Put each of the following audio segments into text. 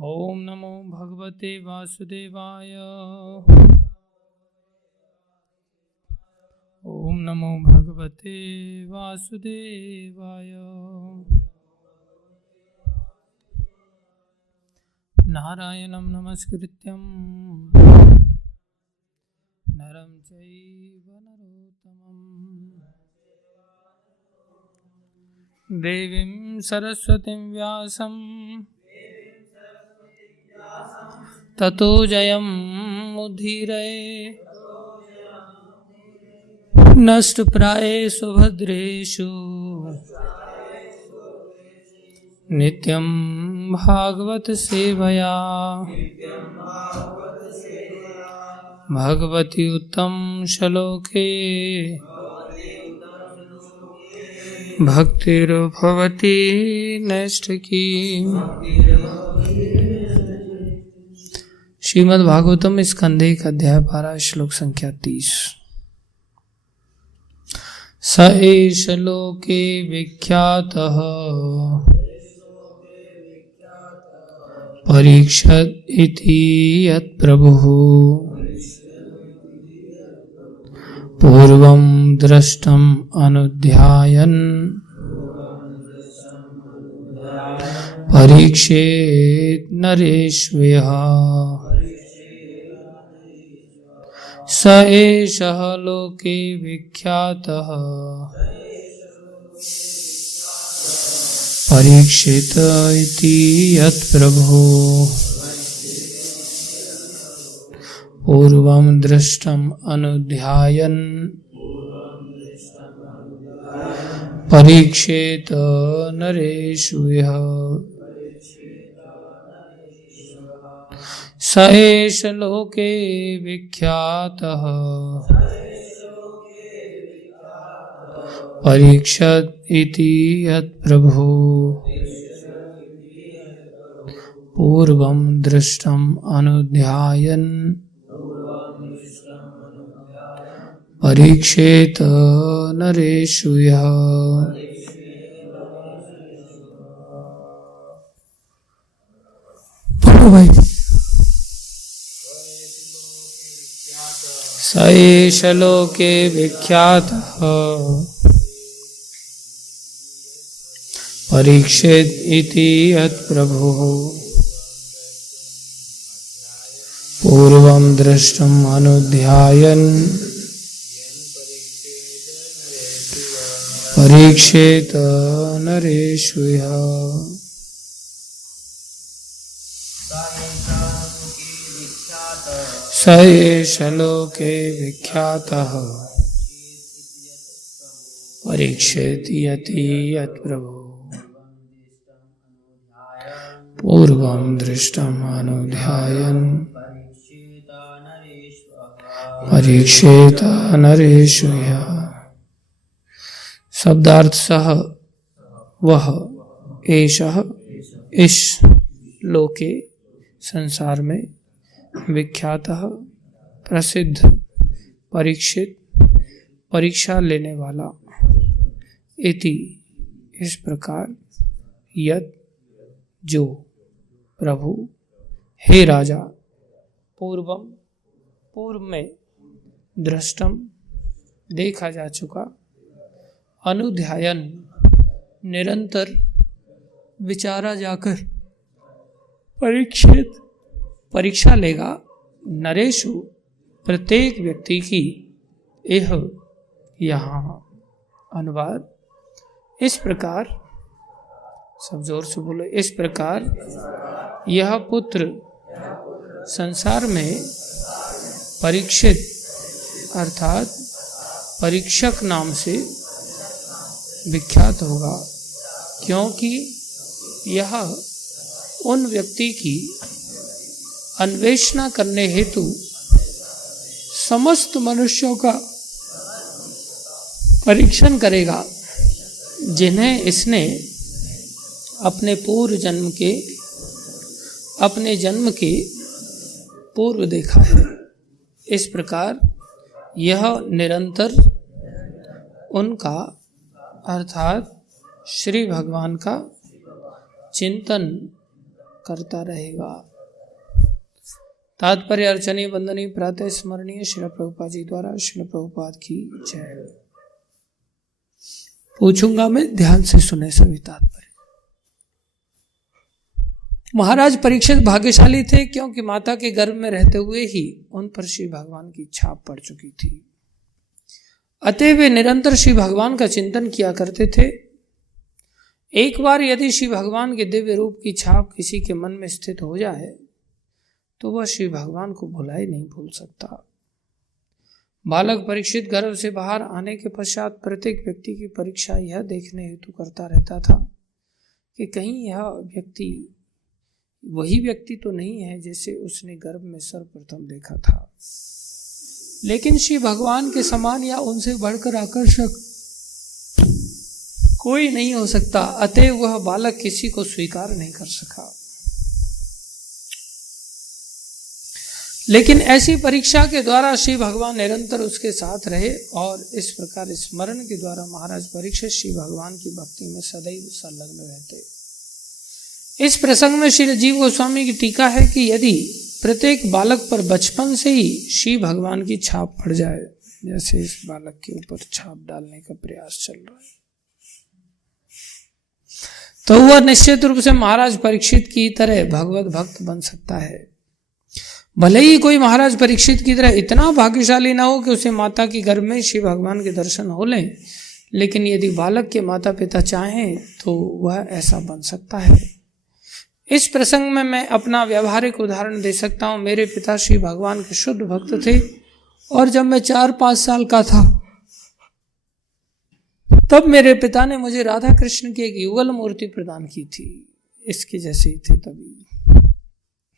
ओम नमो भगवते वासुदेवाय। ओम नमो भगवते वासुदेवाय। नारायणं नमस्कृत्यं नरं चैव नरोत्तमं देवीं सरस्वतीं व्यासं ततो जयमुदीरये नष्टप्रायेषु भद्रेषु नित्यं भागवत सेवया भगवती उत्तम श्लोके भक्तिर्भवती नैष्ठिकी। श्रीमद् भागवतम स्कंधे एक अध्याय 12 श्लोक संख्या 30। स एष लोके विख्यातः परीक्षत इति यत्प्रभुः पूर्वं दृष्टम् अनुध्यायन् परीक्षेत् नरेष्वेह। स एषः लोके विख्यातः परीक्षित इति यत्प्रभुः पूर्वं दृष्टम् अनुध्यायन् परीक्षेत नरेष्वेह। स एष लोके विख्यातः परीक्षत इति यत्प्रभुः पूर्वं दृष्टम् अनुध्यायन् परीक्षेत नरेष्वेह। स एष लोके विख्यातः परीक्षित इति यत्प्रभुः पूर्वं दृष्टम् अनुध्यायन् परीक्षेत नरेष्वेह। स एष लोके विख्यातः परीक्षेत इति यत्प्रभुः पूर्वं दृष्टम् अनुध्यायन् परीक्षेत नरेष्वेह। शब्दार्थ सह वह एषः इस लोके संसार में विख्यातः प्रसिद्ध परीक्षित परीक्षा लेने वाला इति इस प्रकार यत् जो प्रभु हे राजा पूर्वम पूर्व में दृष्टम देखा जा चुका अनुध्यायन निरंतर विचारा जाकर परीक्षित परीक्षा लेगा नरेशु प्रत्येक व्यक्ति की। यह यहाँ अनुवाद इस प्रकार, सब जोर से बोलो, इस प्रकार यह पुत्र संसार में परीक्षित अर्थात परीक्षक नाम से विख्यात होगा, क्योंकि यह उन व्यक्ति की अन्वेषणा करने हेतु समस्त मनुष्यों का परीक्षण करेगा जिन्हें इसने अपने जन्म के पूर्व देखा है। इस प्रकार यह निरंतर उनका अर्थात श्री भगवान का चिंतन करता रहेगा। तात्पर्य अर्चनीय वंदनीय प्रातः स्मरणीय श्रील प्रभुपाद जी द्वारा। श्रील प्रभुपाद की जय। पूछूंगा मैं, ध्यान से सुने सभी तात्पर्य। महाराज परीक्षित भाग्यशाली थे क्योंकि माता के गर्भ में रहते हुए ही उन पर श्री भगवान की छाप पड़ चुकी थी। अतः वे निरंतर श्री भगवान का चिंतन किया करते थे। एक बार यदि श्री भगवान के दिव्य रूप की छाप किसी के मन में स्थित हो जाए तो वह श्री भगवान को भुला ही नहीं भूल सकता। बालक परीक्षित गर्भ से बाहर आने के पश्चात प्रत्येक व्यक्ति की परीक्षा यह देखने हेतु करता रहता था कि कहीं यह व्यक्ति वही व्यक्ति तो नहीं है जिसे उसने गर्भ में सर्वप्रथम देखा था। लेकिन श्री भगवान के समान या उनसे बढ़कर आकर्षक कोई नहीं हो सकता। अतः वह बालक किसी को स्वीकार नहीं कर सका। लेकिन ऐसी परीक्षा के द्वारा श्री भगवान निरंतर उसके साथ रहे और इस प्रकार स्मरण के द्वारा महाराज परीक्षित श्री भगवान की भक्ति में सदैव संलग्न रहते। इस प्रसंग में श्री जीव गोस्वामी की टीका है कि यदि प्रत्येक बालक पर बचपन से ही श्री भगवान की छाप पड़ जाए, जैसे इस बालक के ऊपर छाप डालने का प्रयास चल रहा है, तो वह निश्चित रूप से महाराज परीक्षित की तरह भगवत भक्त बन सकता है। भले ही कोई महाराज परीक्षित की तरह इतना भाग्यशाली ना हो कि उसे माता की गर्भ में श्री भगवान के दर्शन हो लें, लेकिन यदि बालक के माता पिता चाहें तो वह ऐसा बन सकता है। इस प्रसंग में मैं अपना व्यावहारिक उदाहरण दे सकता हूँ। मेरे पिता श्री भगवान के शुद्ध भक्त थे और जब मैं 4-5 साल का था तब मेरे पिता ने मुझे राधा कृष्ण की एक युगल मूर्ति प्रदान की थी। इसके जैसे ही थे तभी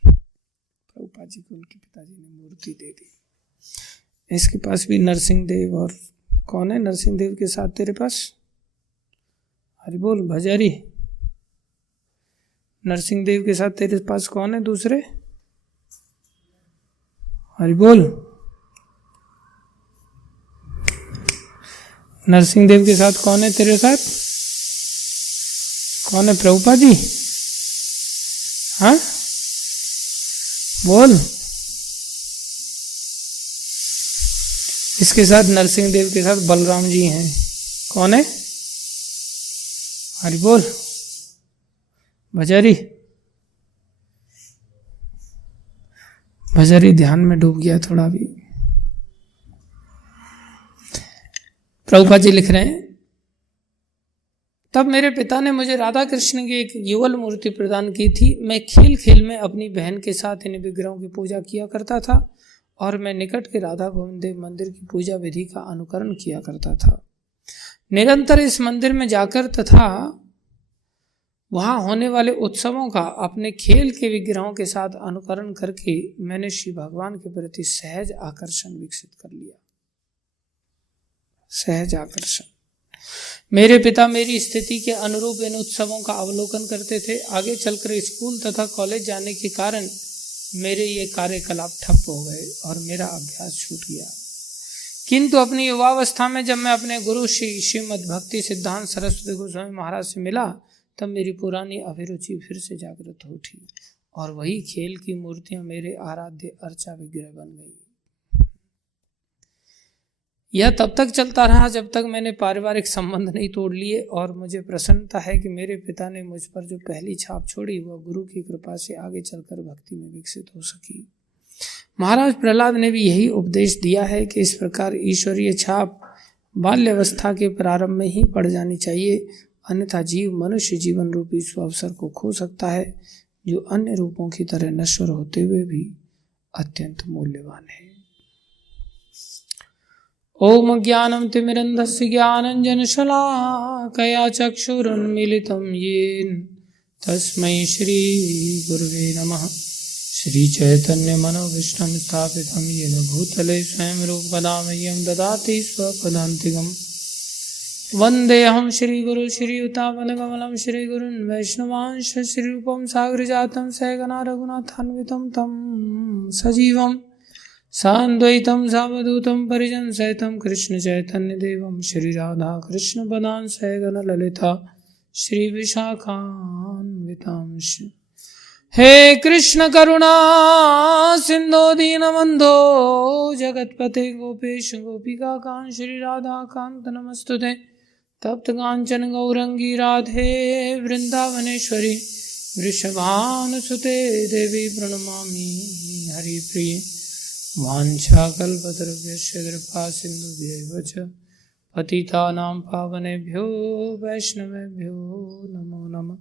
प्रभुपाद जी को उनके पिताजी ने मूर्ति दे दी। इसके पास भी नरसिंह देव, और कौन है नरसिंह देव के साथ तेरे पास? हरि बोल भजारी। नरसिंह देव के साथ तेरे पास कौन है दूसरे? हरि बोल। नरसिंह देव के साथ कौन है तेरे साथ? कौन है? प्रभुपाद जी। हाँ बोल। इसके साथ नरसिंह देव के साथ बलराम जी हैं। कौन है? हरि बोल भजारी। भजारी ध्यान में डूब गया थोड़ा भी। प्रभुपाद जी लिख रहे हैं, तब मेरे पिता ने मुझे राधा कृष्ण की एक युगल मूर्ति प्रदान की थी। मैं खेल खेल में अपनी बहन के साथ इन विग्रहों की पूजा किया करता था और मैं निकट के राधा गोविंद देव मंदिर की पूजा विधि का अनुकरण किया करता था। निरंतर इस मंदिर में जाकर तथा वहाँ होने वाले उत्सवों का अपने खेल के विग्रहों के साथ अनुकरण करके मैंने श्री भगवान के प्रति सहज आकर्षण विकसित कर लिया। सहज आकर्षण। मेरे पिता मेरी स्थिति के अनुरूप इन उत्सवों का अवलोकन करते थे। आगे चलकर स्कूल तथा कॉलेज जाने के कारण मेरे ये कार्यकलाप ठप हो गए और मेरा अभ्यास छूट गया। किंतु अपनी युवावस्था में जब मैं अपने गुरु श्रीमद् भक्ति सिद्धांत सरस्वती गोस्वामी महाराज से मिला तब मेरी पुरानी अभिरुचि फिर से जागृत हो उठी और वही खेल की मूर्तियां मेरे आराध्य अर्चा विग्रह बन गई। यह तब तक चलता रहा जब तक मैंने पारिवारिक संबंध नहीं तोड़ लिए और मुझे प्रसन्नता है कि मेरे पिता ने मुझ पर जो पहली छाप छोड़ी वह गुरु की कृपा से आगे चलकर भक्ति में विकसित हो सकी। महाराज प्रहलाद ने भी यही उपदेश दिया है कि इस प्रकार ईश्वरीय छाप बाल्यावस्था के प्रारंभ में ही पड़ जानी चाहिए, अन्यथा जीव मनुष्य जीवन रूपी इस अवसर को खो सकता है जो अन्य रूपों की तरह नश्वर होते हुए भी अत्यंत मूल्यवान है। ओम ज्ञानम तिमिरन्धस्य ज्ञानञ्जनशलाकया चक्षुरुन्मीलितं येन तस्मै श्री गुरुवे नमः। श्री चैतन्य मनोभीष्टं स्थापितं येन भूतले स्वयं रूपदा मह्यं ददाति स्वपदान्तिकम्। वन्देऽहं श्रीगुरु श्रीयुतापनकमलं श्रीगुरुन् वैष्णवांश श्रीरूपं सागरजातं सहगना रघुनाथान्वितं तं सजीवं सान्द्वैतं सावधूतं परिजन सहितं कृष्ण चैतन्य देवं श्रीराधा कृष्ण पदां सहगन ललिता श्री विशाखान्वितांश। हे कृष्ण करुणा सिंधु दीनबंधो जगतपते गोपेश गोपिका कांत श्री राधा कांत नमस्तुते। तप्त कांचन गौरंगी राधे वृंदावनेश्वरी वृषभानुसुते देवी प्रणमामि हरिप्रिये। वाञ्छाकल्पतरुभ्यश्च कृपा सिन्धुभ्यैव च पतितानां पावनेभ्यो वैष्णवेभ्यो नमो नमः।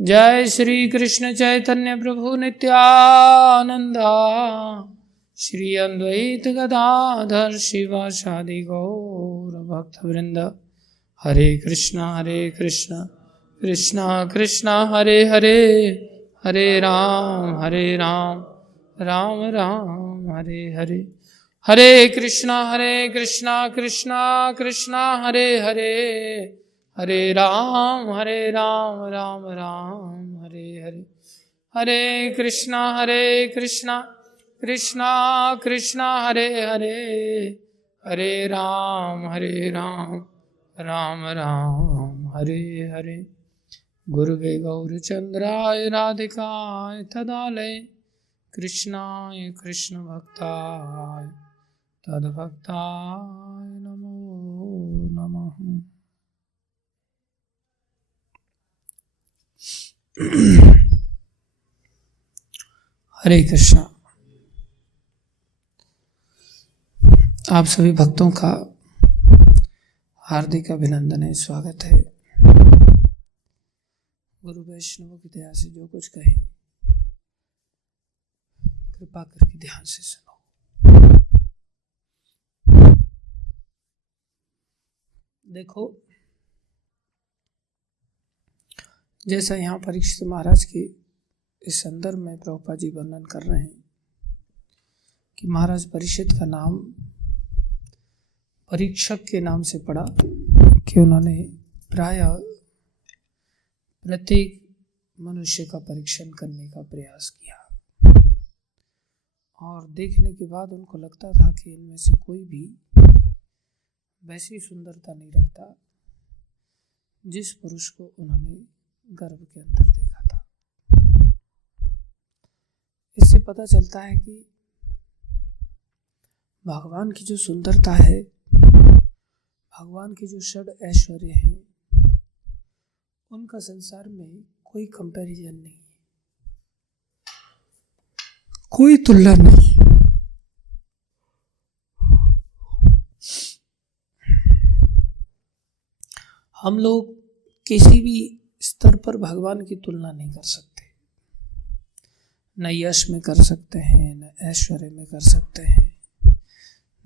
जय श्री कृष्ण चैतन्य प्रभु नित्यानंद श्री अद्वैत गदाधर शिवासादि गौर भक्तवृंद। हरे कृष्णा कृष्णा कृष्णा हरे हरे, हरे राम राम राम हरे हरे। हरे कृष्णा कृष्णा कृष्णा हरे हरे, हरे राम राम राम हरे हरे। हरे कृष्णा कृष्णा कृष्णा हरे हरे, हरे राम राम राम हरे हरे। गुरुवे गौरचंद्राय राधिकाय तदालय कृष्णाय कृष्ण भक्ताय तद्भक्ताय नमो नमः। हरे कृष्णा। आप सभी भक्तों का हार्दिक अभिनंदन है, स्वागत है। गुरु वैष्णव की दया से जो कुछ कहे कृपा करके ध्यान से सुनो। देखो, जैसा यहाँ परीक्षित महाराज के इस संदर्भ में प्रभुपाद जी वर्णन कर रहे हैं कि महाराज परीक्षित का नाम परीक्षक के नाम से पड़ा कि उन्होंने प्राय प्रत्येक मनुष्य का परीक्षण करने का प्रयास किया और देखने के बाद उनको लगता था कि इनमें से कोई भी वैसी सुंदरता नहीं रखता जिस पुरुष को उन्होंने गर्भ के अंदर देखा था। इससे पता चलता है कि भगवान की जो सुंदरता है, भगवान के जो षड ऐश्वर्य हैं, उनका संसार में कोई कंपैरिजन नहीं है, कोई तुलना नहीं है। हम लोग किसी भी स्तर पर भगवान की तुलना नहीं कर सकते। न यश में कर सकते हैं, न ऐश्वर्य में कर सकते हैं,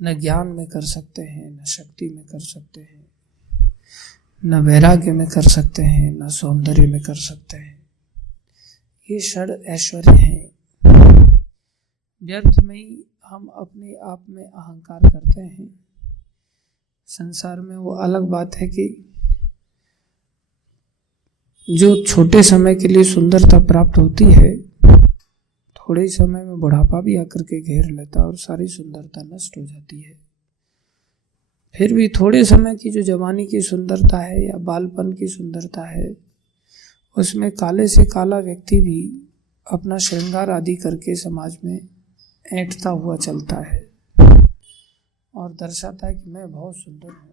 न ज्ञान में कर सकते हैं, न शक्ति में कर सकते हैं, न वैराग्य में कर सकते हैं, न सौंदर्य में कर सकते हैं। ये षड ऐश्वर्य हैं। व्यर्थ में ही हम अपने आप में अहंकार करते हैं। संसार में वो अलग बात है कि जो छोटे समय के लिए सुंदरता प्राप्त होती है, थोड़े ही समय में बुढ़ापा भी आकर के घेर लेता है और सारी सुंदरता नष्ट हो जाती है। फिर भी थोड़े समय की जो जवानी की सुंदरता है या बालपन की सुंदरता है, उसमें काले से काला व्यक्ति भी अपना श्रृंगार आदि करके समाज में ऐंठता हुआ चलता है और दर्शाता है कि मैं बहुत सुंदर हूँ,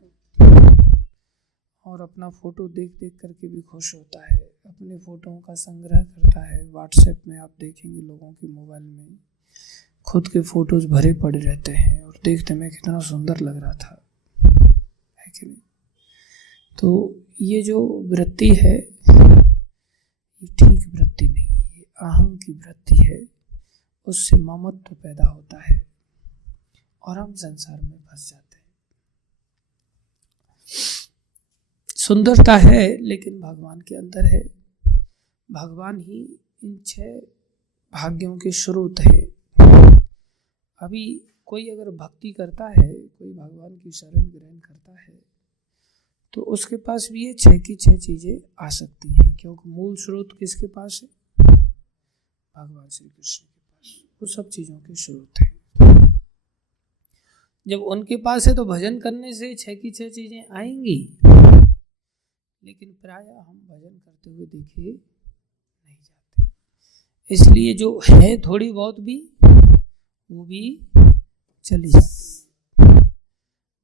और अपना फोटो देख देख करके भी खुश होता है। अपने फोटोओं का संग्रह करता है। व्हाट्सएप में आप देखेंगे लोगों के मोबाइल में खुद के फोटोज भरे पड़े रहते हैं और देखते में कितना सुंदर लग रहा था, है कि नहीं? तो ये जो वृत्ति है, ये ठीक वृत्ति नहीं है, ये अहं की वृत्ति है। उससे ममत्व पैदा होता है और हम संसार में फंस जाते हैं। सुंदरता है लेकिन भगवान के अंदर है। भगवान ही इन 6 भाग्यों के स्रोत है। अभी कोई अगर भक्ति करता है, कोई भगवान की शरण ग्रहण करता है, तो उसके पास भी ये 6 की 6 चीजें आ सकती हैं, क्योंकि मूल स्रोत किसके पास है? भगवान श्री कृष्ण के पास। वो सब चीजों के स्रोत है। जब उनके पास है तो भजन करने से 6 की 6 चीजें आएंगी, लेकिन प्राय हम भजन करते हुए देखे नहीं जाते। इसलिए जो है थोड़ी बहुत भी वो भी चली जाती है।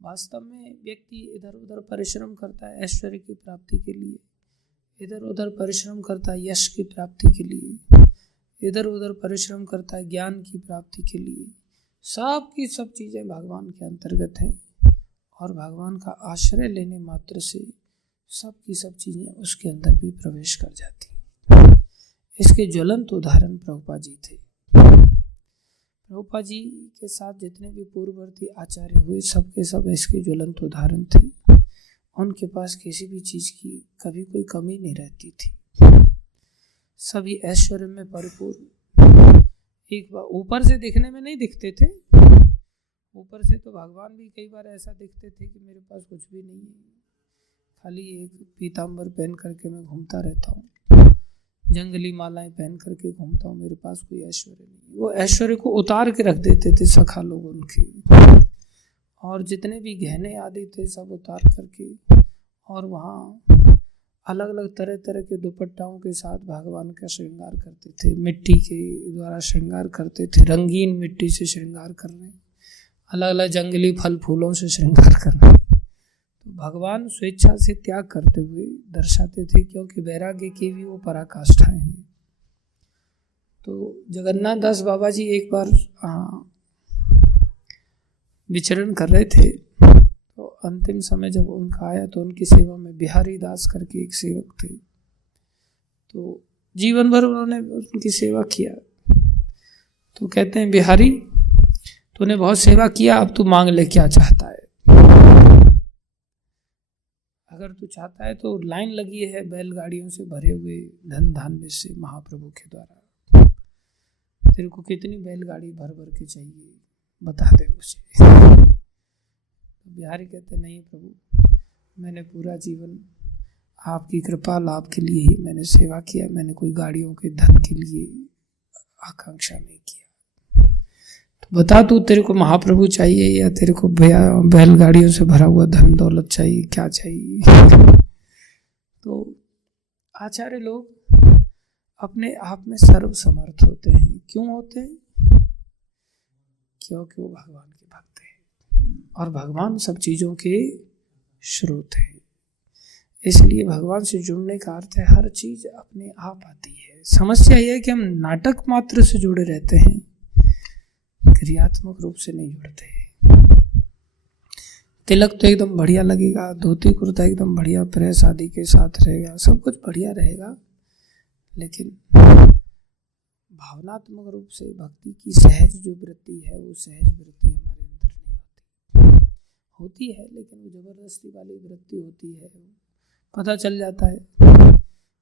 वास्तव में व्यक्ति इधर उधर परिश्रम करता है ऐश्वर्य की प्राप्ति के लिए, इधर उधर परिश्रम करता है यश की प्राप्ति के लिए, इधर उधर परिश्रम करता है ज्ञान की प्राप्ति के लिए। सब की सब चीज़ें भगवान के अंतर्गत हैं और भगवान का आश्रय लेने मात्र से सब की सब चीज़ें उसके अंदर भी प्रवेश कर जाती हैं। इसके ज्वलंत उदाहरण प्रभुपाद जी थे। प्रभुपाद जी के साथ जितने भी पूर्ववर्ती आचार्य हुए सब के सब इसके ज्वलंत उदाहरण थे। उनके पास किसी भी चीज़ की कभी कोई कमी नहीं रहती थी, सभी ऐश्वर्य में परिपूर्ण। एक बार ऊपर से दिखने में नहीं दिखते थे, ऊपर से तो भगवान भी कई बार ऐसा दिखते थे कि मेरे पास कुछ भी नहीं है, खाली एक पीताम्बर पहन करके मैं घूमता रहता हूँ, जंगली मालाएं पहन करके घूमता हूँ, मेरे पास कोई ऐश्वर्य नहीं। वो ऐश्वर्य को उतार के रख देते थे सखा लोग उनके, और जितने भी गहने आदि थे सब उतार करके, और वहाँ अलग अलग तरह तरह के दुपट्टाओं के साथ भगवान का श्रृंगार करते थे, मिट्टी के द्वारा श्रृंगार करते थे, रंगीन मिट्टी से श्रृंगार कर रहे हैं, अलग अलग जंगली फल फूलों से श्रृंगार कर रहे हैं। तो भगवान स्वेच्छा से त्याग करते हुए दर्शाते थे, क्योंकि वैराग्य की भी वो पराकाष्ठाएं हैं। तो जगन्नाथ दास बाबा जी एक बार विचरण कर रहे थे, तो अंतिम समय जब उनका आया तो उनकी सेवा में बिहारी दास करके एक सेवक थे, तो जीवन भर उन्होंने उनकी सेवा किया। तो कहते हैं, बिहारी तूने बहुत सेवा किया, अब तू मांग ले क्या चाहता है। अगर तू चाहता है तो लाइन लगी है बैलगाड़ियों से भरे हुए धन धान्य से महाप्रभु के द्वारा, तेरे को कितनी बैलगाड़ी भर भर के चाहिए बता दे मुझे। बिहारी कहते नहीं प्रभु, मैंने पूरा जीवन आपकी कृपा लाभ के लिए ही मैंने सेवा किया, मैंने कोई गाड़ियों के धन के लिए आकांक्षा नहीं किया। तो बता तू तेरे को महाप्रभु चाहिए या तेरे को बैलगाड़ियों से भरा हुआ धन दौलत चाहिए, क्या चाहिए। तो आचार्य लोग अपने आप में सर्वसमर्थ होते हैं। क्यों होते हैं? क्योंकि वो भगवान के भक्त हैं और भगवान सब चीज़ों के स्रोत हैं। इसलिए भगवान से जुड़ने का अर्थ है हर चीज अपने आप आती है। समस्या यह है कि हम नाटक मात्र से जुड़े रहते हैं, क्रियात्मक रूप से नहीं जुड़ते। तिलक तो एकदम बढ़िया लगेगा, धोती कुर्ता एकदम बढ़िया प्रेस आदि के साथ रहेगा, सब कुछ बढ़िया रहेगा, लेकिन भावनात्मक रूप से भक्ति की सहज जो वृत्ति है वो सहज वृत्ति हमारे अंदर नहीं होती है, लेकिन वो जबरदस्ती वाली वृत्ति होती है। पता चल जाता है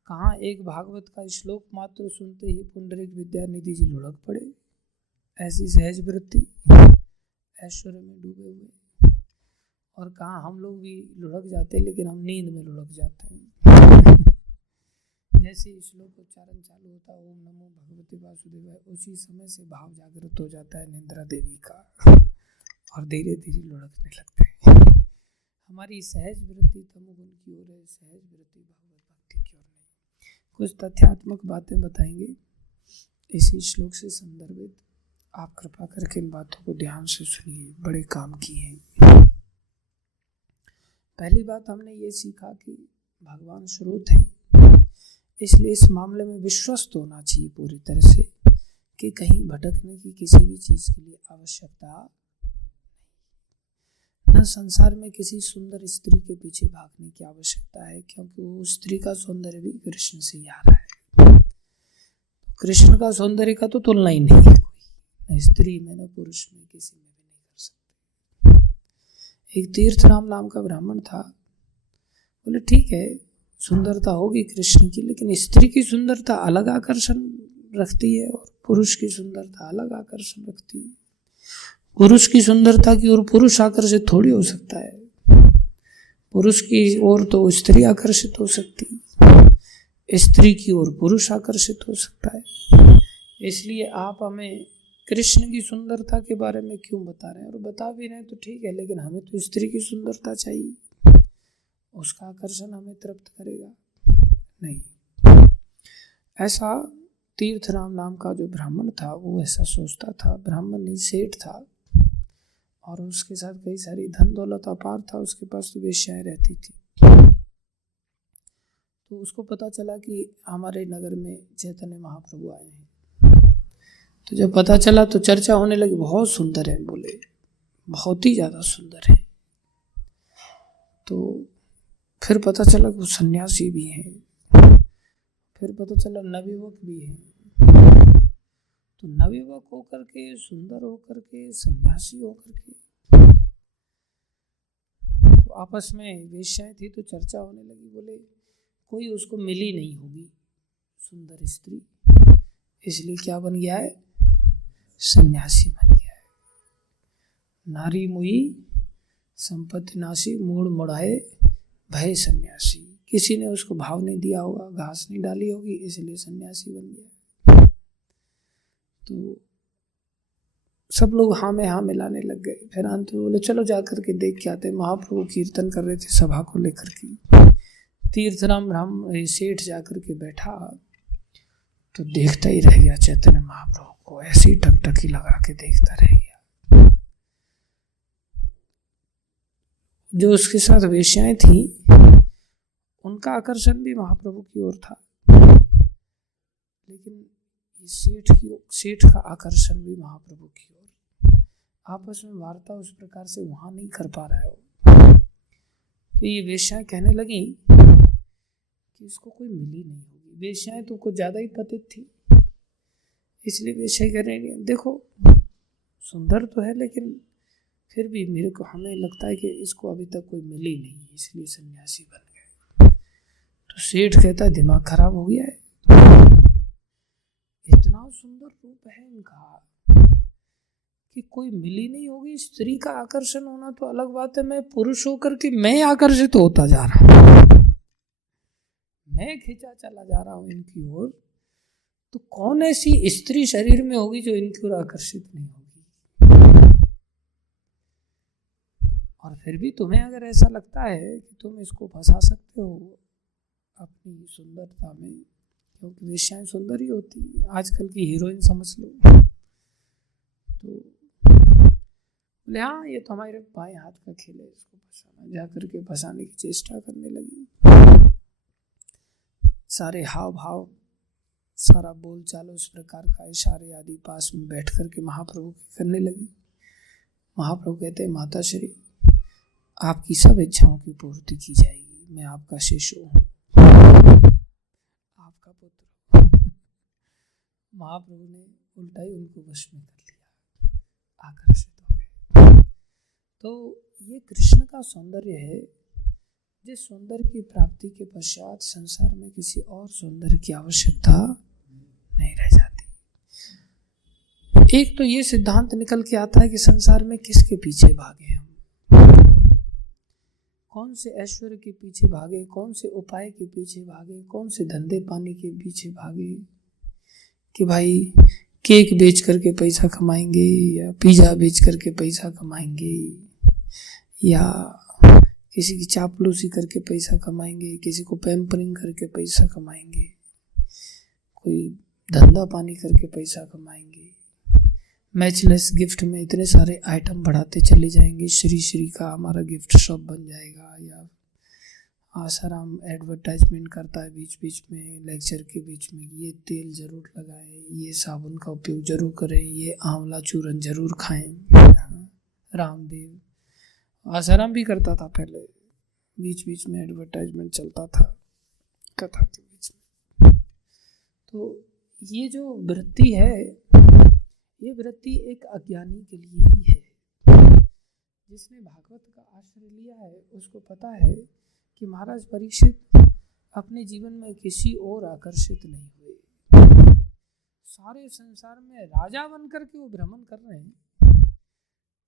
कहाँ एक भागवत का श्लोक मात्र सुनते ही पुंडरीक विद्यानिधि जी लुढ़क पड़े, ऐसी सहज वृत्ति ऐश्वर्य में डूबे हुए, और कहाँ हम लोग भी लुढ़क जाते लेकिन हम नींद में लुढ़क जाते हैं। जैसे श्लोक उच्चारण चालू होता है ओम नमो भगवते वासुदेवाय, उसी समय से भाव जागृत हो जाता है निंद्रा देवी का और धीरे धीरे लुढ़कने लगते हैं। हमारी सहज वृत्ति तमोगुण की ओर है, सहज वृत्ति भगवत भक्ति की ओर नहीं। कुछ तथ्यात्मक बातें बताएंगे इसी श्लोक से संदर्भित, आप कृपा करके इन बातों को ध्यान से सुनिए, बड़े काम की हैं। पहली बात हमने ये सीखा कि भगवान स्रोत है, इसलिए इस मामले में विश्वस्त होना चाहिए पूरी तरह से कि कहीं भटकने की किसी भी चीज के लिए आवश्यकता न संसार में किसी सुंदर स्त्री के पीछे भागने की आवश्यकता है, क्योंकि वो स्त्री का सौंदर्य भी कृष्ण से ही आ रहा है। कृष्ण का सौंदर्य का तो तुलना ही नहीं है कोई, न स्त्री में न पुरुष में, किसी में भी नहीं कर सकते। एक तीर्थराम नाम का ब्राह्मण था, बोले ठीक है सुंदरता होगी कृष्ण की, लेकिन स्त्री की सुंदरता अलग आकर्षण रखती है और पुरुष की सुंदरता अलग आकर्षण रखती है। पुरुष की सुंदरता की ओर पुरुष आकर्षित थोड़ी हो सकता है, पुरुष की ओर तो स्त्री आकर्षित हो सकती है, स्त्री की ओर पुरुष आकर्षित हो सकता है। इसलिए आप हमें कृष्ण की सुंदरता के बारे में क्यों बता रहे हैं, और बता भी रहे हैं तो ठीक है, लेकिन हमें तो स्त्री की सुंदरता चाहिए, उसका आकर्षण हमें तृप्त करेगा नहीं। ऐसा तीर्थराम नाम का जो ब्राह्मण था वो ऐसा सोचता था, ब्राह्मण नहीं सेठ था, और उसके साथ कई सारी धन दौलत अपार था, उसके पास तो वेश्याएं रहती थी। तो उसको पता चला कि हमारे नगर में चैतन्य महाप्रभु आए हैं। तो जब पता चला तो चर्चा होने लगी, बहुत सुंदर है, बोले बहुत ही ज़्यादा सुंदर है। तो फिर पता चला वो सन्यासी भी हैं, फिर पता चला नवयुवक भी हैं। तो नवयुवक होकर के, सुंदर होकर के, सन्यासी होकर के, तो आपस में वेश्याएं थी तो चर्चा होने लगी। बोले कोई उसको मिली नहीं होगी सुंदर स्त्री, इसलिए क्या बन गया है, सन्यासी बन गया है। नारी मुई संपत्ति नाशी, मूड मुड़ाए भय सन्यासी। किसी ने उसको भाव नहीं दिया होगा, घास नहीं डाली होगी, इसलिए सन्यासी बन गया। तो सब लोग हाँ में हाँ मिलाने लग गए। फिर अंत में बोले चलो जाकर के देख के आते। महाप्रभु कीर्तन कर रहे थे सभा को लेकर के। तीर्थराम ब्राह्मण सेठ जाकर के बैठा तो देखता ही रह गया चैतन्य महाप्रभु को, ऐसी टकटकी लगा के देखता रह गया। जो उसके साथ वेश्याएं थी उनका आकर्षण भी महाप्रभु की ओर था, लेकिन सेठ का आकर्षण भी महाप्रभु की ओर। आपस में वार्ता उस प्रकार से वहां नहीं कर पा रहा है। तो ये वेश्याएं कहने लगी कि इसको कोई मिली नहीं होगी। वेश्याएं तो कुछ ज्यादा ही पतित थी, इसलिए वेश्याएं कह रही हैं देखो सुंदर तो है, लेकिन फिर भी मेरे को हमें लगता है कि इसको अभी तक कोई मिली नहीं, इसलिए सन्यासी बन गए। तो सेठ कहता है दिमाग खराब हो गया है, इतना सुंदर रूप है इनका कि कोई मिली नहीं होगी। स्त्री का आकर्षण होना तो अलग बात है, मैं पुरुष होकर के मैं आकर्षित होता जा रहा हूं, मैं खिंचा चला जा रहा हूं इनकी ओर। तो कौन ऐसी स्त्री शरीर में होगी जो इनकी ओर आकर्षित नहीं होगी। और फिर भी तुम्हें अगर ऐसा लगता है कि तुम इसको फंसा सकते हो अपनी सुंदरता में, क्योंकि वेश्याएं सुंदर ही होती है, आजकल की हीरोइन समझ लो, तो बोले हाँ ये तो हमारे बाएं हाथ का खेल है, इसको फंसाना। जाकर के फंसाने की चेष्टा करने लगी। सारे हाव भाव, सारा बोल चाल उस प्रकार का, इशारे आदि पास में बैठ करके महाप्रभु की करने लगी। महाप्रभु कहते हैं माता श्री आपकी सब इच्छाओं की पूर्ति की जाएगी, मैं आपका शिष्य हूँ, आपका पुत्र। महाप्रभु ने उल्टा ही उनको वश में कर लिया, आकर्षित हो गए। तो ये कृष्ण का सौंदर्य है, जिस सौंदर्य की प्राप्ति के पश्चात संसार में किसी और सौंदर्य की आवश्यकता नहीं रह जाती। एक तो ये सिद्धांत निकल के आता है कि संसार में किसके पीछे भागे हम, कौन से ऐश्वर्य के पीछे भागे, कौन से उपाय के पीछे भागे, कौन से धंधे पानी के पीछे भागे कि भाई केक बेच करके पैसा कमाएंगे, या पिज्जा बेच करके पैसा कमाएंगे, या किसी की चापलूसी करके पैसा कमाएंगे, किसी को पैम्परिंग करके पैसा कमाएंगे, कोई धंधा पानी करके पैसा कमाएंगे, मैचलेस गिफ्ट में इतने सारे आइटम बढ़ाते चले जाएंगे, श्री श्री का हमारा गिफ्ट शॉप बन जाएगा, या आसाराम एडवर्टाइजमेंट करता है बीच बीच में, लेक्चर के बीच में, ये तेल जरूर लगाएं, ये साबुन का उपयोग जरूर करें, ये आंवला चूरन जरूर खाएं। रामदेव आसाराम भी करता था पहले, बीच बीच में एडवर्टाइजमेंट चलता था कथा के बीच में। तो ये जो वृत्ति है, ये वृत्ति एक अज्ञानी के लिए ही है। जिसने भागवत का आश्रय लिया है उसको पता है कि महाराज परीक्षित अपने जीवन में किसी और आकर्षित नहीं हुए। सारे संसार में राजा बनकर के वो भ्रमण कर रहे हैं।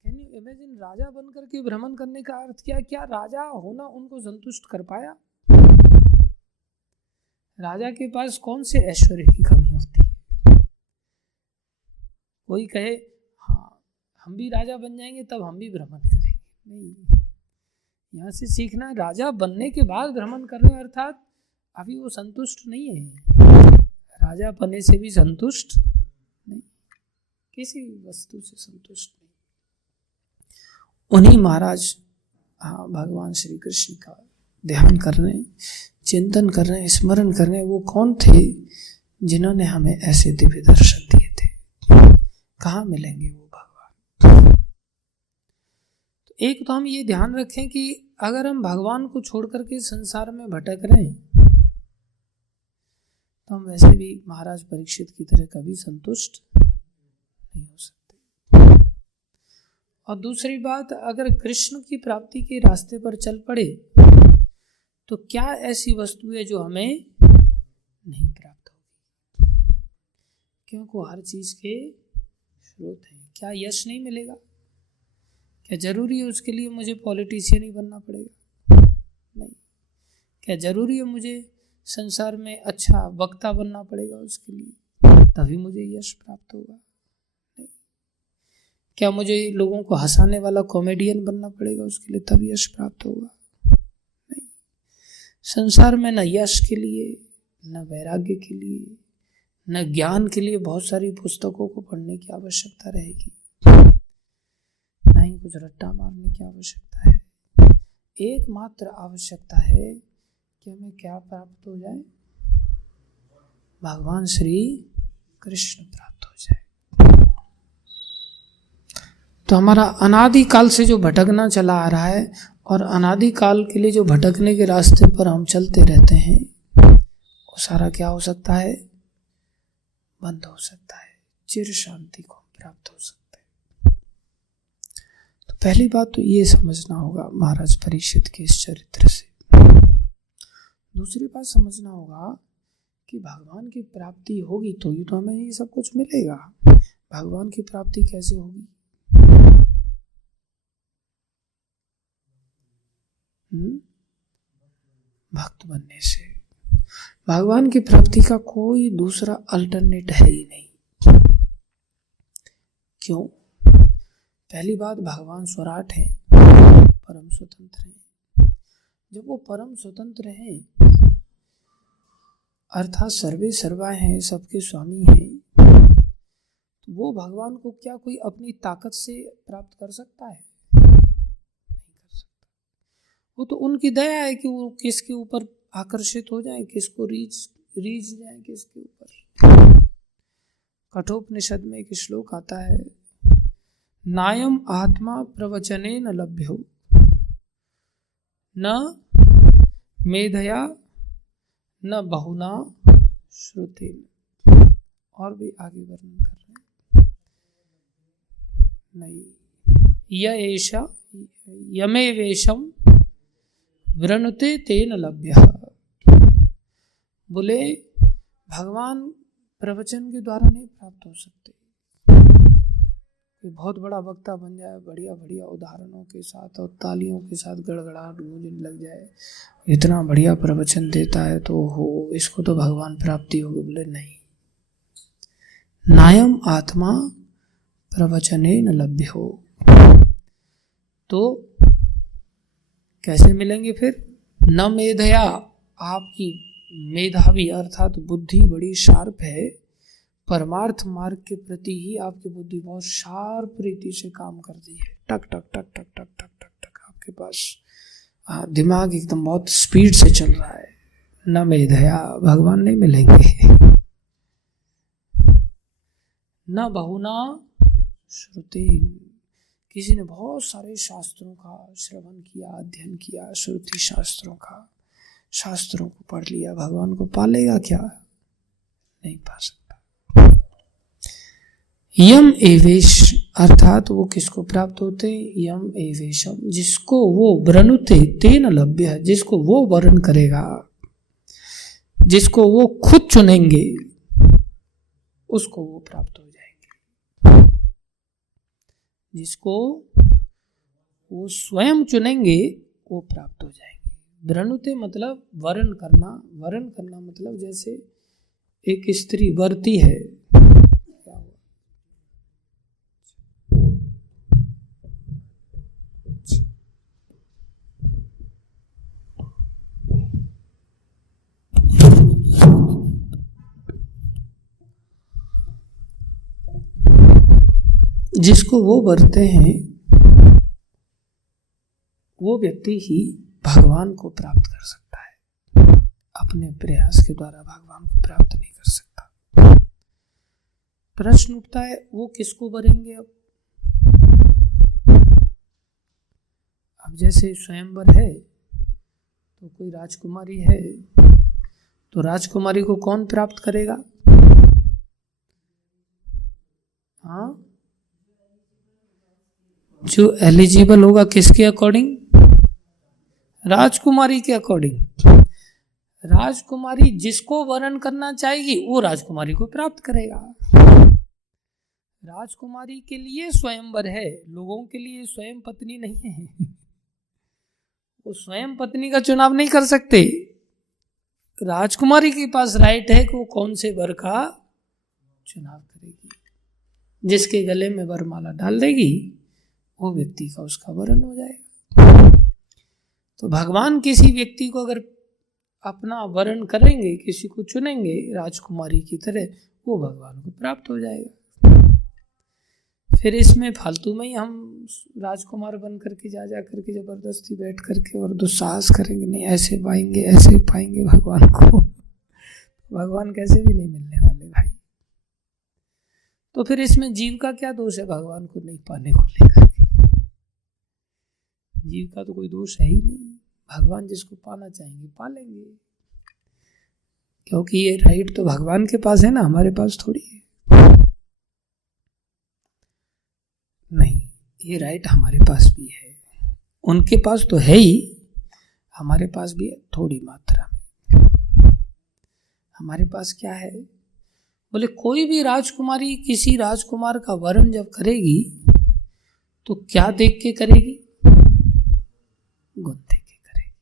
कैन यू इमेजिन, राजा बनकर के भ्रमण करने का अर्थ क्या? क्या राजा होना उनको संतुष्ट कर पाया? राजा के पास कौन से ऐश्वर्य की कमी होती है? कोई कहे हाँ हम भी राजा बन जाएंगे तब हम भी भ्रमण करेंगे, नहीं। यहाँ से सीखना, राजा बनने के बाद भ्रमण करने, अर्थात अभी वो संतुष्ट नहीं है। राजा पने से भी संतुष्ट नहीं, किसी भी वस्तु से संतुष्ट नहीं। उन्हीं महाराज भगवान श्री कृष्ण का ध्यान कर रहे हैं, चिंतन कर रहे हैं, स्मरण कर रहे हैं। वो कौन थे जिन्होंने हमें ऐसे दिव्य दर्शन दिए थे? कहाँ मिलेंगे वो भगवान? तो एक तो हम ये ध्यान रखें कि अगर हम भगवान को छोड़ करके संसार में भटक रहे हैं तो हम वैसे भी महाराज परीक्षित की तरह कभी संतुष्ट नहीं हो सकते। और दूसरी बात, अगर कृष्ण की प्राप्ति के रास्ते पर चल पड़े तो क्या ऐसी वस्तु है जो हमें नहीं प्राप्त होगी? क्योंकि हर चीज के स्रोत हैं। क्या यश नहीं मिलेगा? क्या जरूरी है उसके लिए मुझे पॉलिटिशियन ही बनना पड़ेगा? नहीं। क्या जरूरी है मुझे संसार में अच्छा वक्ता बनना पड़ेगा उसके लिए तभी मुझे यश प्राप्त होगा? नहीं। क्या मुझे लोगों को हंसाने वाला कॉमेडियन बनना पड़ेगा उसके लिए तब यश प्राप्त होगा? नहीं। संसार में न यश के लिए, न वैराग्य के लिए, न ज्ञान के लिए बहुत सारी पुस्तकों को पढ़ने की आवश्यकता रहेगी, ना ही कुछ रट्टा मारने की आवश्यकता है। एकमात्र आवश्यकता है कि हमें क्या प्राप्त हो जाए? भगवान श्री कृष्ण प्राप्त हो जाए। तो हमारा अनादि काल से जो भटकना चला आ रहा है और अनादि काल के लिए जो भटकने के रास्ते पर हम चलते रहते हैं, वो सारा क्या हो सकता है? बंद हो सकता है। चिर शांति को प्राप्त हो सकता है। तो पहली बात तो ये समझना होगा महाराज परीक्षित के इस चरित्र से। दूसरी बात समझना होगा कि भगवान की प्राप्ति होगी तो ही तो हमें ये सब कुछ मिलेगा। भगवान की प्राप्ति कैसे होगी? भक्त बनने से। भगवान की प्राप्ति का कोई दूसरा अल्टरनेट है ही नहीं। क्यों? पहली बात, भगवान स्वराट हैं, परम स्वतंत्र हैं। जब वो परम स्वतंत्र हैं अर्थात सर्वे सर्वा हैं, सबके स्वामी हैं, तो वो भगवान को क्या कोई अपनी ताकत से प्राप्त कर सकता है? नहीं कर सकता। वो तो उनकी दया है कि वो किसके ऊपर आकर्षित हो जाए, किसको रीझ जाए किसके ऊपर। कठोपनिषद में एक श्लोक आता है, नायम आत्मा प्रवचने न लभ्यो न मेधया न बहुना श्रुते। और भी आगे वर्णन कर रहे हैं, नहीं यशा यमेवेशम वृणुते तेन लभ्य। बोले भगवान प्रवचन के द्वारा नहीं प्राप्त हो सकते। बहुत बड़ा वक्ता बन जाए, बढ़िया बढ़िया उदाहरणों के साथ और तालियों के साथ गड़गड़ाहट गूंजने लग जाए, इतना बढ़िया प्रवचन देता है तो हो, इसको तो भगवान प्राप्ति होगी। बोले नहीं, नायम आत्मा प्रवचने न लभ्यो। तो कैसे मिलेंगे फिर? न मेधया, आपकी मेधावी अर्थात बुद्धि बड़ी शार्प है, परमार्थ मार्ग के प्रति ही आपकी बुद्धि बहुत शार्प रीति से काम करती है। टक टक टक टक टक टक टक टक आपके पास दिमाग एकदम बहुत स्पीड से चल रहा है। न मेधया, भगवान नहीं मिलेंगे। न बहुना श्रुति, किसी ने बहुत सारे शास्त्रों का श्रवण किया, अध्ययन किया, श्रुति शास्त्रों का, शास्त्रों को पढ़ लिया, भगवान को पा लेगा क्या? नहीं पा सकता। यम एवेश अर्थात वो किसको प्राप्त होते? यम एवेशम, जिसको वो वृणुते तेन लभ्य, जिसको वो वर्ण करेगा, जिसको वो खुद चुनेंगे, उसको वो प्राप्त हो जाएंगे। जिसको वो स्वयं चुनेंगे वो प्राप्त हो जाएंगे। वृणुते मतलब वर्ण करना। वर्ण करना मतलब जैसे एक स्त्री वरती है, जिसको वो वरते हैं वो व्यक्ति ही भगवान को प्राप्त कर सकता है, अपने प्रयास के द्वारा भगवान को प्राप्त नहीं कर सकता। प्रश्न उठता है वो किसको वरेंगे? अब जैसे स्वयंवर है तो कोई राजकुमारी है, तो राजकुमारी को कौन प्राप्त करेगा? हाँ, जो एलिजिबल होगा। किसके अकॉर्डिंग? राजकुमारी के अकॉर्डिंग। राजकुमारी जिसको वरण करना चाहेगी वो राजकुमारी को प्राप्त करेगा। राजकुमारी के लिए स्वयंवर है, लोगों के लिए स्वयं पत्नी नहीं है। वो स्वयं पत्नी का चुनाव नहीं कर सकते। राजकुमारी के पास राइट है कि वो कौन से वर का चुनाव करेगी। जिसके गले में वरमाला डाल देगी वो व्यक्ति का उसका वरण हो जाएगा। तो भगवान किसी व्यक्ति को अगर अपना वरण करेंगे, किसी को चुनेंगे राजकुमारी की तरह, वो भगवान को प्राप्त हो जाएगा। फिर इसमें फालतू में ही हम राजकुमार बन करके जा करके जबरदस्ती बैठ करके और दुस्साहस करेंगे, नहीं ऐसे पाएंगे ऐसे पाएंगे भगवान को। भगवान कैसे भी नहीं मिलने वाले भाई। तो फिर इसमें जीव का क्या दोष है भगवान को नहीं पाने को लेकर? जीव का तो कोई दोष है ही नहीं। भगवान जिसको पाना चाहेंगे पा लेंगे, क्योंकि ये राइट तो भगवान के पास है ना, हमारे पास थोड़ी है। नहीं, ये राइट हमारे पास भी है। उनके पास तो है ही, हमारे पास भी है थोड़ी मात्रा में। हमारे पास क्या है? बोले कोई भी राजकुमारी किसी राजकुमार का वरण जब करेगी तो क्या देख के करेगी? गुण देख के करेगी।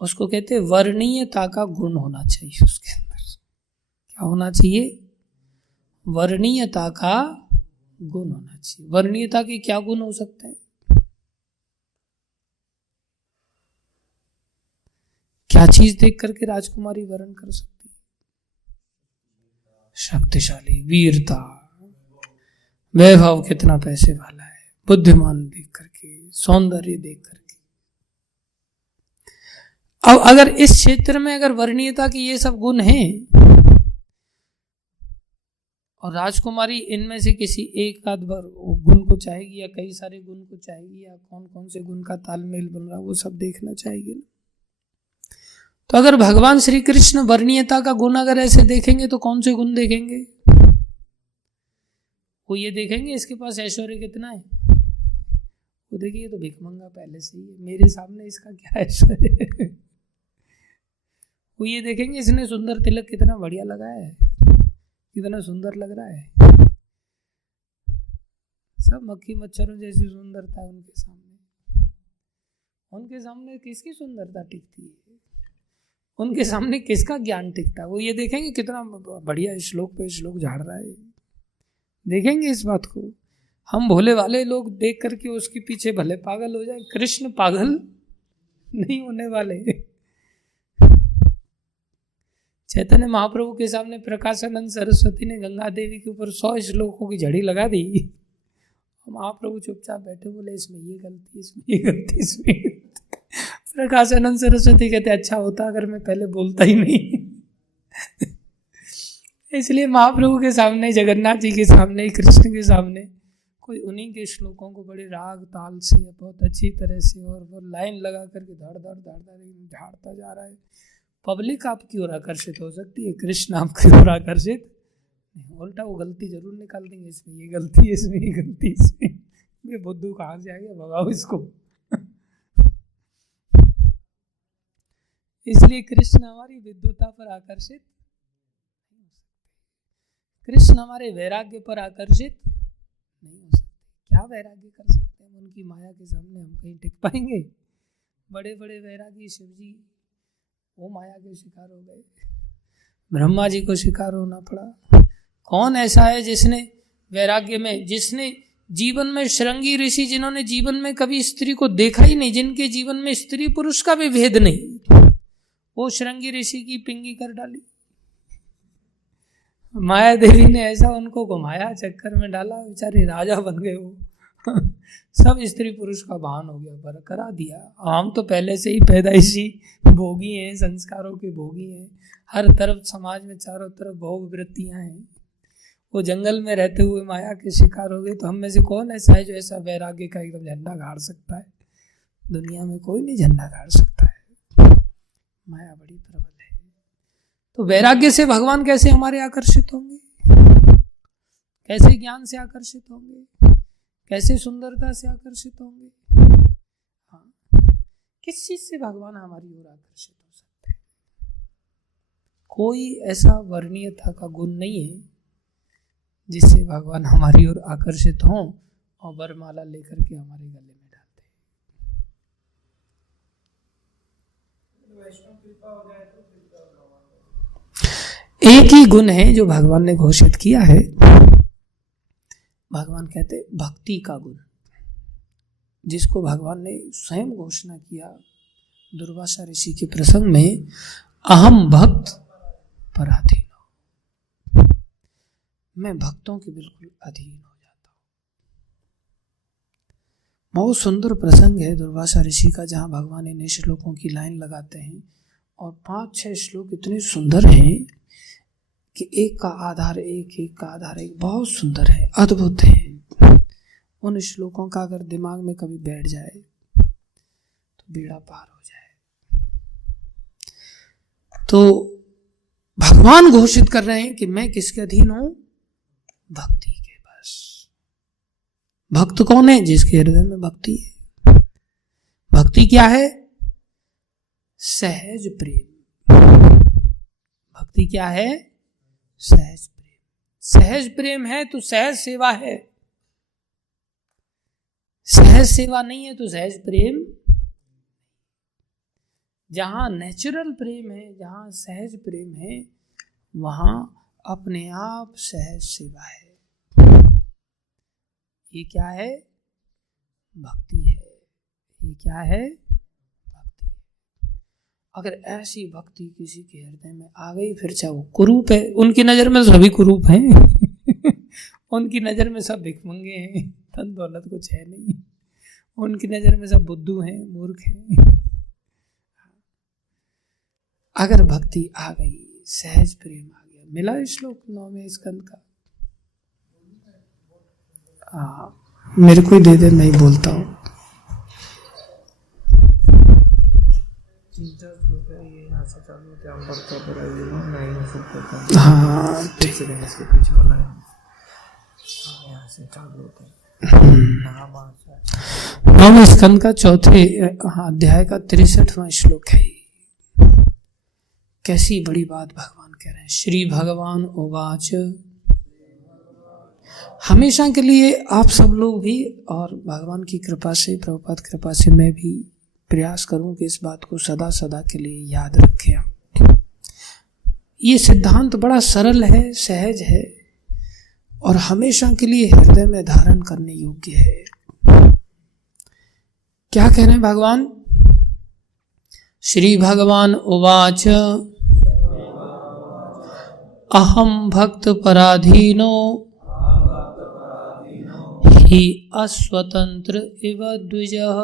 उसको कहते हैं वर्णीयता का गुण होना चाहिए उसके अंदर। क्या होना चाहिए? वर्णीयता का गुण होना चाहिए। वर्णीयता के क्या गुण हो सकते हैं? क्या चीज देख करके राजकुमारी वर्ण कर सकती है? शक्तिशाली, वीरता, वैभव, कितना पैसे वाला है, बुद्धिमान देख करके, सौंदर्य देख करके। अब अगर इस क्षेत्र में अगर वर्णीयता की ये सब गुण हैं और राजकुमारी इनमें से किसी एक आध गुण को चाहेगी या कई सारे गुण को चाहेगी या कौन कौन से गुण का तालमेल बन रहा है वो सब देखना चाहेगी ना। तो अगर भगवान श्री कृष्ण वर्णीयता का गुण अगर ऐसे देखेंगे तो कौन से गुण देखेंगे? वो ये देखेंगे इसके पास ऐश्वर्य कितना है, वो देखिए तो भिखमंगा पहले से ही है, मेरे सामने इसका क्या ऐश्वर्य है। वो ये देखेंगे इसने सुंदर तिलक कितना बढ़िया लगाया है, कितना सुंदर लग रहा है। सब मक्खी मच्छरों जैसी सुंदरता उनके सामने। उनके सामने किसकी सुंदरता टिकती है? उनके सामने किसका ज्ञान टिकता है? वो ये देखेंगे कितना बढ़िया श्लोक पे श्लोक झाड़ रहा है, देखेंगे इस बात को। हम भोले वाले लोग देख करके उसके पीछे भले पागल हो जाए, कृष्ण पागल नहीं होने वाले। चैतन्य महाप्रभु के सामने प्रकाशानंद सरस्वती ने गंगा देवी के ऊपर 100 श्लोकों की झड़ी लगा दी। महाप्रभु चुपचाप बैठे, बोले इसमें ये गलती, इसमें ये गलती, इसमें। प्रकाशानंद सरस्वती कहते अच्छा होता अगर मैं पहले बोलता ही नहीं। इसलिए महाप्रभु के सामने, जगन्नाथ जी के सामने, कृष्ण के सामने कोई उन्हीं के श्लोकों को बड़े राग ताल से बहुत अच्छी तरह से और वो लाइन लगा करके धड़ धड़ धड़ धड़ झाड़ता जा रहा है। पब्लिक आपकी ओर आकर्षित हो सकती है, कृष्ण आपकी ओर आकर्षित नहीं। उल्टा वो गलती जरूर निकाल देंगे, इसमें ये गलती है, इसमें ये गलती, इसमें ये बुद्धू कहाँ से आ गया, भगाओ इसको। इसलिए कृष्ण हमारी विद्वता पर आकर्षित नहीं हो सकते, कृष्ण हमारे वैराग्य पर आकर्षित नहीं हो सकते। क्या वैराग्य कर सकते हैं? उनकी माया के सामने हम कहीं टिक पाएंगे? बड़े बड़े वैरागी शिव जी वो माया के शिकार हो गए, ब्रह्मा जी को शिकार होना पड़ा। कौन ऐसा है जिसने वैराग्य में, जिसने जीवन में, श्रृंगी ऋषि जिन्होंने जीवन में कभी स्त्री को देखा ही नहीं, जिनके जीवन में स्त्री पुरुष का भी भेद नहीं, वो श्रृंगी ऋषि की पिंगी कर डाली। माया देवी ने ऐसा उनको घुमाया, चक्कर में डाला, बेचारे राजा बन गए वो। सब स्त्री पुरुष का भान हो गया, पर करा दिया। हम तो पहले से ही पैदाइशी भोगी हैं, संस्कारों के भोगी हैं। हर तरफ समाज में चारों तरफ भोग वृत्तियां हैं। वो जंगल में रहते हुए माया के शिकार हो गए। तो हम में से कौन ऐसा है जो ऐसा वैराग्य का एकदम झंडा गाड़ सकता है? दुनिया में कोई नहीं झंडा गाड़ सकता है। माया बड़ी प्रबल है। तो वैराग्य से भगवान कैसे हमारे आकर्षित होंगे? कैसे ज्ञान से आकर्षित होंगे? कैसे सुंदरता से आकर्षित होंगे? हाँ, किस चीज से भगवान हमारी ओर आकर्षित हो सकते हैं? कोई ऐसा वर्णीयता का गुण नहीं है जिससे भगवान हमारी ओर आकर्षित हों और वरमाला लेकर के हमारे गले में डालते हैं। एक ही गुण है जो भगवान ने घोषित किया है। भगवान कहते हैं भक्ति का गुण, जिसको भगवान ने स्वयं घोषणा किया दुर्वासा ऋषि के प्रसंग में, अहम भक्त पराधीन, मैं भक्तों के बिल्कुल अधीन हो जाता हूं। बहुत सुंदर प्रसंग है दुर्वासा ऋषि का, जहां भगवान इन श्लोकों की लाइन लगाते हैं और 5-6 श्लोक इतने सुंदर हैं कि एक का आधार एक, बहुत सुंदर है, अद्भुत है। उन श्लोकों का अगर दिमाग में कभी बैठ जाए तो बेड़ा पार हो जाए। तो भगवान घोषित कर रहे हैं कि मैं किसके अधीन हूं? भक्ति के। बस भक्त कौन है? जिसके हृदय में भक्ति है। भक्ति क्या है? सहज प्रेम। भक्ति क्या है? सहज प्रेम। सहज प्रेम है तो सहज सेवा है। सहज सेवा नहीं है तो सहज प्रेम। जहां नेचुरल प्रेम है, जहां सहज प्रेम है, वहां अपने आप सहज सेवा है। ये क्या है? भक्ति है। ये क्या है? भक्ति है। अगर ऐसी भक्ति किसी के हृदय में आ गई, फिर चाहे वो कुरूप है, उनकी नजर में सभी कुरूप हैं। उनकी नजर में सब भिखमंगे हैं, धन दौलत कुछ है नहीं। उनकी नजर में सब बुद्धू हैं, मूर्ख हैं। अगर भक्ति आ गई, सहज प्रेम आ गया। मिला श्लोक 9वें स्कंद का? मेरे को ही दे दे, मैं ही बोलता हूँ। हाँ ठीक है। 9वें स्कंद का 4थे अध्याय का 63वां श्लोक है। कैसी बड़ी बात भगवान कह रहे हैं। श्री भगवान उवाच, हमेशा के लिए आप सब लोग भी और भगवान की कृपा से, प्रभुपाद कृपा से मैं भी प्रयास करूं कि इस बात को सदा सदा के लिए याद रखें। ये सिद्धांत बड़ा सरल है, सहज है और हमेशा के लिए हृदय में धारण करने योग्य है। क्या कह रहे हैं भगवान? श्री भगवान उवाच, अहम भक्त पराधीनो हि अस्वतंत्र इव द्विजः।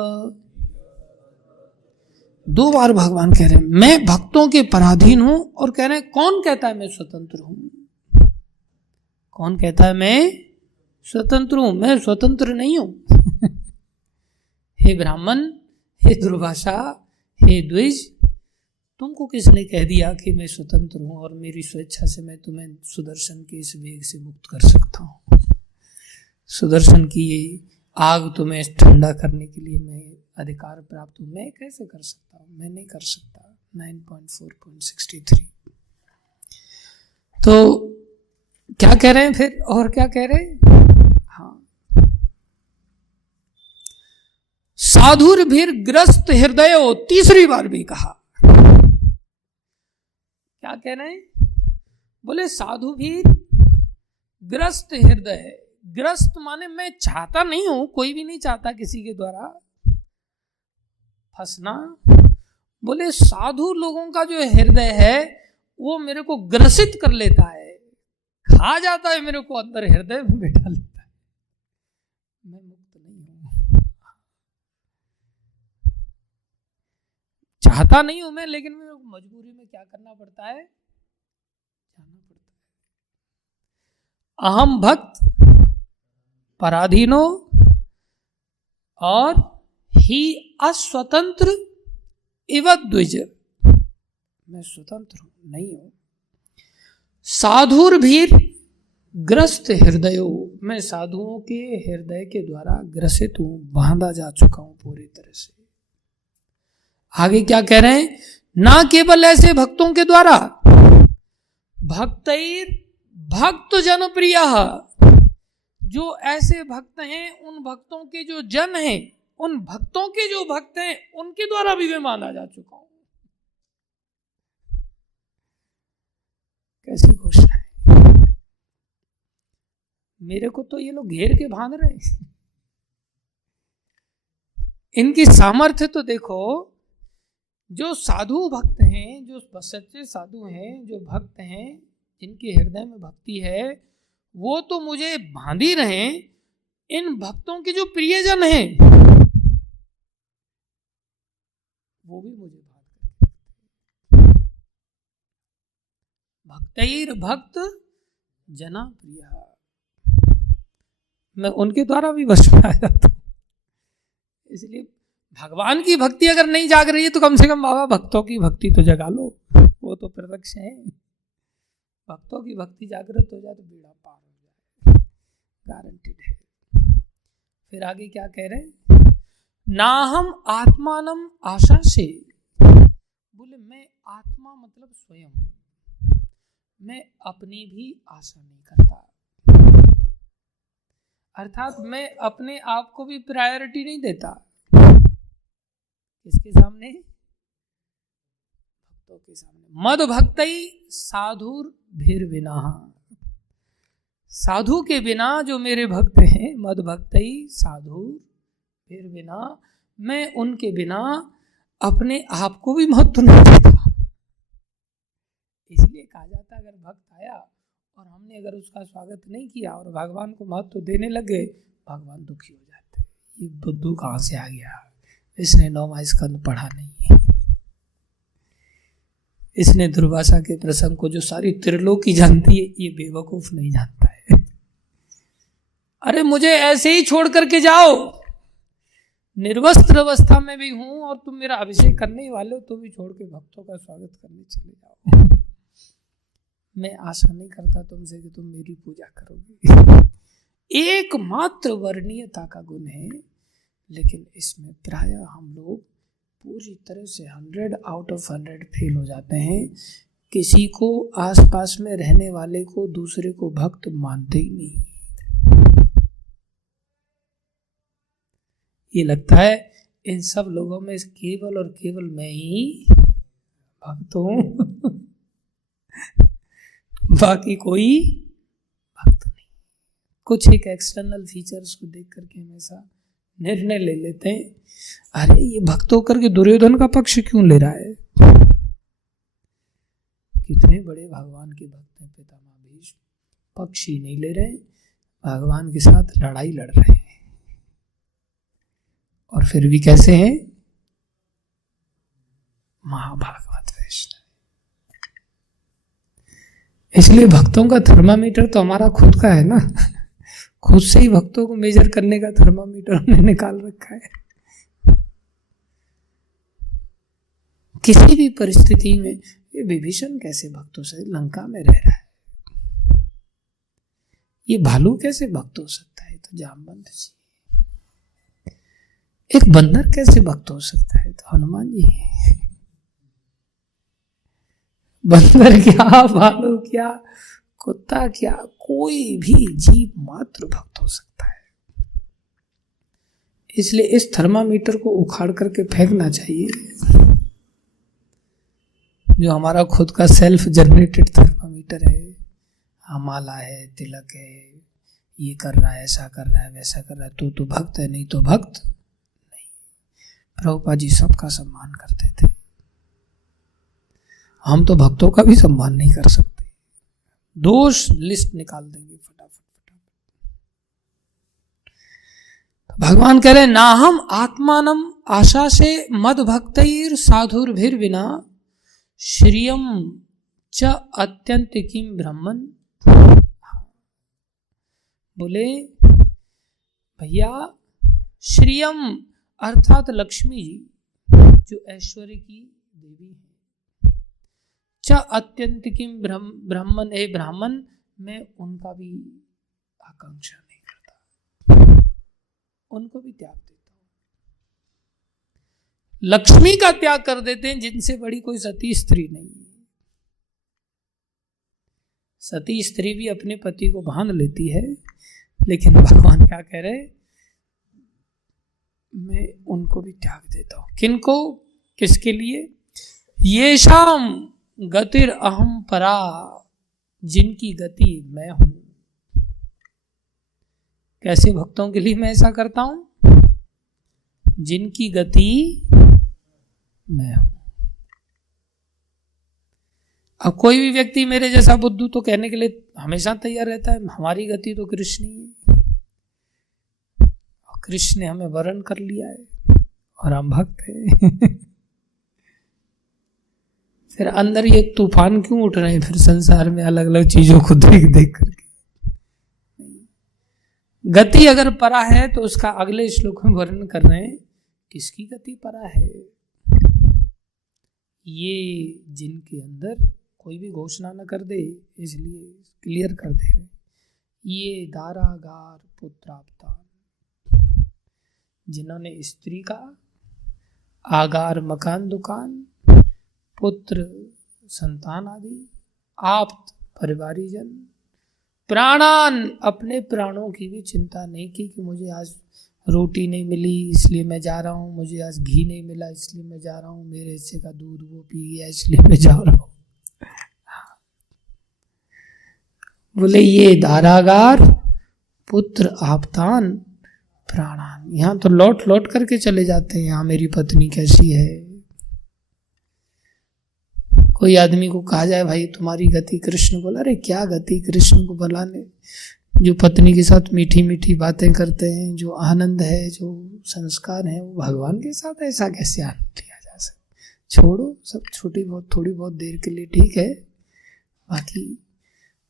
2 बार भगवान कह रहे हैं मैं भक्तों के पराधीन हूं, और कह रहे हैं कौन कहता है मैं स्वतंत्र हूं? कौन कहता है मैं स्वतंत्र हूं? मैं स्वतंत्र नहीं हूं। हे ब्राह्मण, हे दुर्वासा, हे द्विज, तुमको किसने कह दिया कि मैं स्वतंत्र हूं और मेरी स्वेच्छा से मैं तुम्हें सुदर्शन के इस वेग से मुक्त कर सकता हूं? सुदर्शन की ये आग तुम्हें ठंडा करने के लिए मैं अधिकार प्राप्त हूं, मैं कैसे कर सकता हूं? मैं नहीं कर सकता। 9.4.63। तो क्या कह रहे हैं फिर? और क्या कह रहे हैं? हाँ, साधुर्भिर ग्रस्त हृदयो, तीसरी बार भी कहा। क्या कह रहे हैं? बोले साधुर्भिर ग्रस्त हृदय। ग्रस्त माने मैं चाहता नहीं हूं, कोई भी नहीं चाहता किसी के द्वारा फंसना। बोले साधु लोगों का जो हृदय है वो मेरे को ग्रसित कर लेता है, खा जाता है मेरे को, अंदर हृदय में बैठा लेता है, मैं मुक्त नहीं हूं। चाहता नहीं हूं मैं, लेकिन मेरे को मजबूरी में क्या करना पड़ता है, जाना पड़ता है। अहम भक्त पराधीनो और ही अस्वतंत्र इव द्विज, मैं स्वतंत्र हूं, नहीं हूं। साधुर भीर ग्रस्त हृदयो, मैं साधुओं के हृदय के द्वारा ग्रसित हूं, बांधा जा चुका हूं पूरी तरह से। आगे क्या कह रहे हैं, ना केवल ऐसे भक्तों के द्वारा, भक्तैर भक्त जन प्रिय, जो ऐसे भक्त हैं, उन भक्तों के जो जन हैं, उन भक्तों के जो भक्त हैं, उनके द्वारा भी मैं बांधा जा चुका हूं। कैसी घोषणा है, मेरे को तो ये लोग घेर के बांध रहे हैं। इनकी सामर्थ्य तो देखो, जो साधु भक्त हैं, जो सच्चे साधु हैं, जो भक्त हैं, जिनके हृदय में भक्ति है, वो तो मुझे बांध ही रहे। इन भक्तों के जो प्रियजन हैं, वो भी मुझे भक्तैर भक्त जना प्रिय, मैं उनके द्वारा भी वश में आ जाता हूं। इसलिए भगवान की भक्ति अगर नहीं जाग रही है तो कम से कम बाबा भक्तों की भक्ति तो जगा लो, वो तो प्रत्यक्ष है। भक्तों की भक्ति जागृत हो जाए तो बेड़ा पार हो जाए, गारंटीड है। फिर आगे क्या कह रहे हैं, ना हम आत्मानम आशा से, बोले मैं आत्मा मतलब स्वयं, मैं अपनी भी आशा नहीं करता, अर्थात मैं अपने आप को भी प्रायोरिटी नहीं देता। किसके सामने, भक्तों के सामने। मद भक्तई साधुर भीर बिना, साधु के बिना जो मेरे भक्त हैं, मद भक्तई साधुर भीर बिना, मैं उनके बिना अपने आप को भी महत्व नहीं देता। इसलिए कहा जाता है, अगर भक्त आया और हमने अगर उसका स्वागत नहीं किया और भगवान को महत्व देने लगे, भगवान दुखी हो जाते। ये बुद्धू कहाँ से आ गया, इसने 9वां स्कंद पढ़ा नहीं है, इसने दुर्वासा के प्रसंग को जो सारी त्रिलोकी जानती है, ये बेवकूफ नहीं जानता है। अरे मुझे ऐसे ही छोड़ करके जाओ, निर्वस्त्र अवस्था में भी हूं और तुम मेरा अभिषेक करने ही वाले हो, तो भी छोड़ के भक्तों का स्वागत करने चले जाओ। मैं आशा नहीं करता तुमसे कि तुम मेरी पूजा करोगे। एकमात्र वर्णीयता का गुण है, लेकिन इसमें प्रायः हम लोग पूरी तरह से 100 आउट ऑफ 100 फेल हो जाते हैं। किसी को, आसपास में रहने वाले को, दूसरे को भक्त मानते ही नहीं। ये लगता है इन सब लोगों में केवल और केवल मैं ही भक्त हूं, बाकी कोई भक्त नहीं। कुछ एक एक्सटर्नल फीचर्स को देख करके हमेशा निर्णय ले लेते हैं, अरे ये भक्त होकर के दुर्योधन का पक्ष क्यों ले रहा है। कितने बड़े भगवान के भक्त हैं पितामह भीष्म, पक्ष ही नहीं ले रहे, भगवान के साथ लड़ाई लड़ रहे हैं, और फिर भी कैसे हैं, महाभागवत वैष्णव। इसलिए भक्तों का थर्मामीटर तो हमारा खुद का है ना, खुद से ही भक्तों को मेजर करने का थर्मामीटर हमने निकाल रखा है। किसी भी परिस्थिति में ये विभीषण कैसे भक्तों से लंका में रह रहा है, ये भालू कैसे भक्त हो सकता है, तो जामवंत जी। एक बंदर कैसे भक्त हो सकता है, तो हनुमान जी। बंदर क्या, भालू क्या, कुत्ता क्या, कोई भी जीव मात्र भक्त हो सकता है। इसलिए इस थर्मामीटर को उखाड़ करके फेंकना चाहिए, जो हमारा खुद का सेल्फ जनरेटेड थर्मामीटर है। माला है, तिलक है, ये कर रहा है, ऐसा कर रहा है, वैसा कर रहा है, तो भक्त है, नहीं तो भक्त नहीं। प्रभुपाद जी सबका सम्मान करते थे, हम तो भक्तों का भी सम्मान नहीं कर सकते। दोष लिस्ट निकाल देंगे फटाफट। भगवान कह रहे ना हम आत्मानम आशा से मद भक्तिर साधुर्भिर बिना श्रियम च अत्यंत किम ब्रह्मन। बोले भैया श्रियम अर्थात लक्ष्मी जी जो ऐश्वर्य की देवी है, च अत्यंत किम ब्राह्मण ए ब्राह्मण, मैं उनका भी आकांक्षा नहीं करता, उनको भी त्याग देता हूं। लक्ष्मी का त्याग कर देते हैं जिनसे बड़ी कोई सती स्त्री नहीं है। सती स्त्री भी अपने पति को बांध लेती है, लेकिन भगवान क्या कह रहे, मैं उनको भी त्याग देता हूं। किनको? किसके लिए? ये शाम गतिर अहम परा, जिनकी गति मैं हूं। कैसे भक्तों के लिए मैं ऐसा करता हूं? जिनकी गति मैं हूं। अब कोई भी व्यक्ति मेरे जैसा बुद्धू तो कहने के लिए हमेशा तैयार रहता है हमारी गति तो कृष्ण ही है, कृष्ण ने हमें वरण कर लिया है और हम भक्त हैं। फिर अंदर ये तूफान क्यों उठ रहे हैं फिर संसार में अलग अलग चीजों को देख देख करके? गति अगर परा है तो उसका अगले श्लोक में वर्णन कर रहे हैं किसकी गति परा है। ये जिनके अंदर कोई भी घोषणा न कर दे, इसलिए क्लियर कर दे रहे, ये दारागार पुत्राप्तान, जिन्होंने स्त्री का आगार मकान दुकान, पुत्र संतान आदि, आप्त परिवारीजन, प्राणान अपने प्राणों की भी चिंता नहीं की कि मुझे आज रोटी नहीं मिली इसलिए मैं जा रहा हूँ, मुझे आज घी नहीं मिला इसलिए मैं जा रहा हूँ, मेरे हिस्से का दूध वो पी गया इसलिए मैं जा रहा हूँ। बोले ये दारागार पुत्र आप्तान प्राणान, यहां तो लौट लौट करके चले जाते हैं, यहां मेरी पत्नी कैसी है। कोई आदमी को कहा जाए भाई तुम्हारी गति कृष्ण, बोला अरे क्या गति कृष्ण को बुलाने, जो पत्नी के साथ मीठी मीठी बातें करते हैं, जो आनंद है, जो संस्कार है, वो भगवान के साथ ऐसा कैसे आनंद लिया जा सकता। छोड़ो सब, छोटी बहुत थोड़ी बहुत देर के लिए ठीक है, बाकी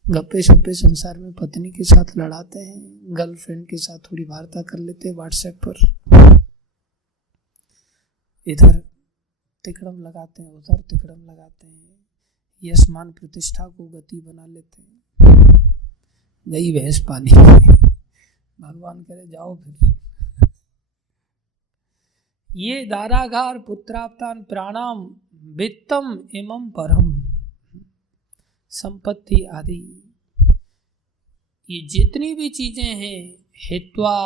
गप्पे शप्पे संसार में पत्नी के साथ लड़ाते हैं, गर्लफ्रेंड के साथ थोड़ी वार्ता कर लेते हैं व्हाट्सएप पर, इधर तिकड़म लगाते हैं उधर तिकड़म लगाते हैं, यश मान प्रतिष्ठा को गति बना लेते हैं, गई भैंस पानी में। भगवान करे जाओ फिर। ये दारागार पुत्राप्तान प्राणाम वित्तम एवं परम, संपत्ति आदि ये जितनी भी चीजें हैं हित्वा,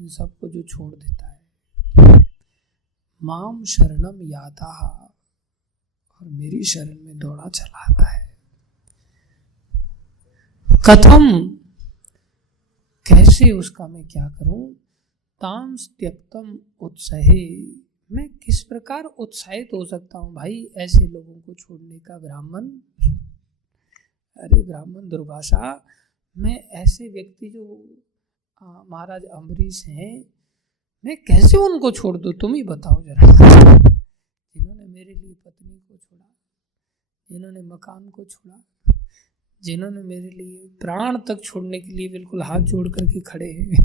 इन सबको जो छोड़ देता है, माम शरणम याता, और मेरी शरण में दौड़ा चला आता है। कथम, कैसे उसका मैं क्या करूं, ताम त्यक्तम उत्साहे, मैं किस प्रकार उत्साहित हो सकता हूं भाई ऐसे लोगों को छोड़ने का। ब्राह्मण, अरे ब्राह्मण दुर्भाषा, मैं ऐसे व्यक्ति जो महाराज अम्बरीश हैं, मैं कैसे उनको छोड़ दूं, तुम ही बताओ जरा। जिन्होंने मेरे लिए पत्नी को छोड़ा, जिन्होंने मकान को छोड़ा, जिन्होंने मेरे लिए प्राण तक छोड़ने के लिए बिल्कुल हाथ जोड़ करके खड़े हैं,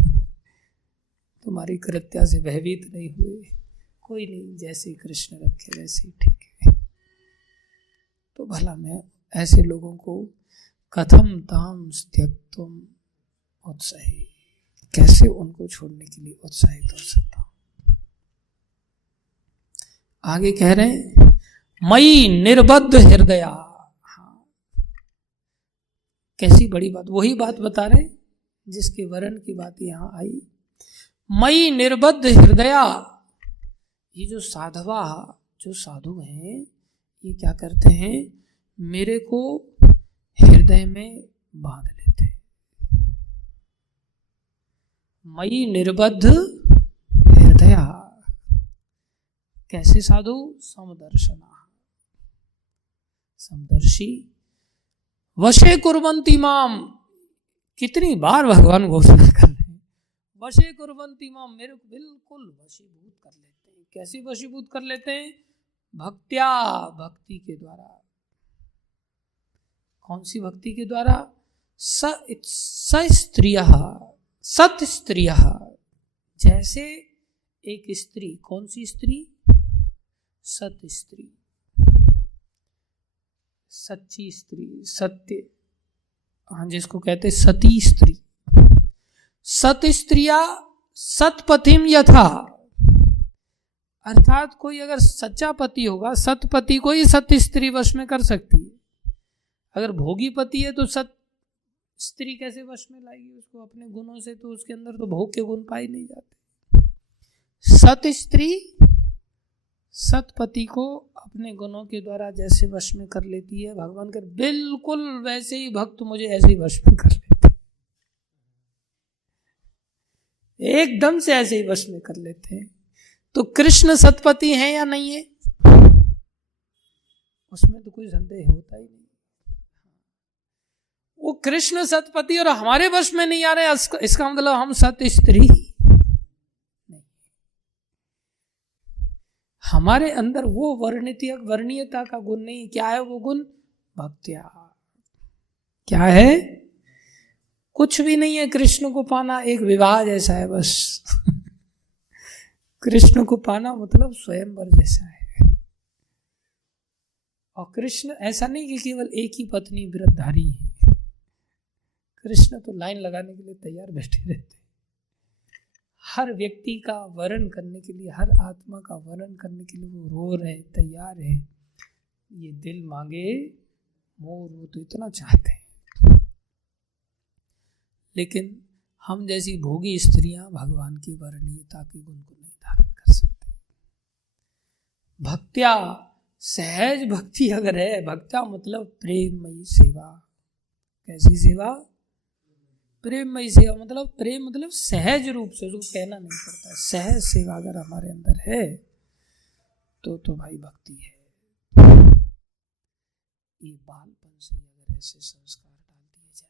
तुम्हारी कृत्या से भयभीत नहीं हुए, कोई नहीं, जैसे कृष्ण रखे वैसे ही ठीक है। तो भला मैं ऐसे लोगों को कथम ताम त्यक्तुम उत्साही, कैसे उनको छोड़ने के लिए उत्साहित हो सकता हूं। आगे कह रहे हैं मई निर्बद्ध हृदया, हाँ कैसी बड़ी बात, वही बात बता रहे जिसके वरण की बात यहां आई। मई निर्बद्ध हृदया, ये जो साधवा, जो साधु हैं, ये क्या करते हैं, मेरे को हृदय में बांध लेते हैं। मई निर्बद्ध हृदया, कैसे साधु, समदर्शना, समदर्शी, वशे कुर्वन्ति माम, कितनी बार भगवान घोषणा कर रहे हैं, वशे कुर्वन्ति माम, मेरे को बिल्कुल वशीभूत कर लेते हैं। कैसे वशीभूत कर लेते हैं? भक्त्या, भक्ति के द्वारा। कौन सी भक्ति के द्वारा? सस्त्रियः, सत स्त्रियः, जैसे एक स्त्री, कौन सी स्त्री? सत स्त्री, सच्ची स्त्री, सत्य, हाँ, जिसको कहते सती स्त्री। सत स्त्रिया सतपथिम यथा, अर्थात कोई अगर सच्चा पति होगा, सतपति को ही सत स्त्री वश में कर सकती है। अगर भोगी पति है तो सत स्त्री कैसे वश में लाएगी उसको अपने गुणों से? तो उसके अंदर तो भोग के गुण पाए नहीं जाते। सत स्त्री सतपति को अपने गुणों के द्वारा जैसे वश में कर लेती है, भगवान कर बिल्कुल वैसे ही भक्त मुझे ऐसे ही वश में कर लेते हैं, एकदम से ऐसे ही वश में कर लेते हैं। तो कृष्ण सतपति हैं या नहीं है, उसमें तो कोई संदेह होता ही नहीं। वो कृष्ण सतपति और हमारे वश में नहीं आ रहे, इसका मतलब हम सत स्त्री नहीं। हमारे अंदर वो वर्णीयता का गुण नहीं। क्या है वो गुण? भक्त्या। क्या है? कुछ भी नहीं है। कृष्ण को पाना एक विवाह जैसा है बस। कृष्ण को पाना मतलब स्वयंवर जैसा है। और कृष्ण ऐसा नहीं कि केवल एक ही पत्नी व्रतधारी है। कृष्ण तो लाइन लगाने के लिए तैयार बैठे रहते हैं। हर व्यक्ति का वर्ण करने के लिए, हर आत्मा का वर्ण करने के लिए वो रो रहे, तैयार है। ये दिल मांगे मोर, वो तो इतना चाहते हैं। लेकिन हम जैसी भोगी स्त्रियां भगवान की वर्णीयता के गुण को नहीं धारण कर सकते। भक्त्या, सहज भक्ति अगर है, भक्त्या मतलब प्रेममयी सेवा। कैसी सेवा? प्रेममयी सेवा। मतलब प्रेम मतलब सहज रूप से, उसको कहना नहीं पड़ता। सहज सेवा अगर हमारे अंदर है तो भाई भक्ति है। ये बालपन से अगर ऐसे संस्कार डाल दिए जाए।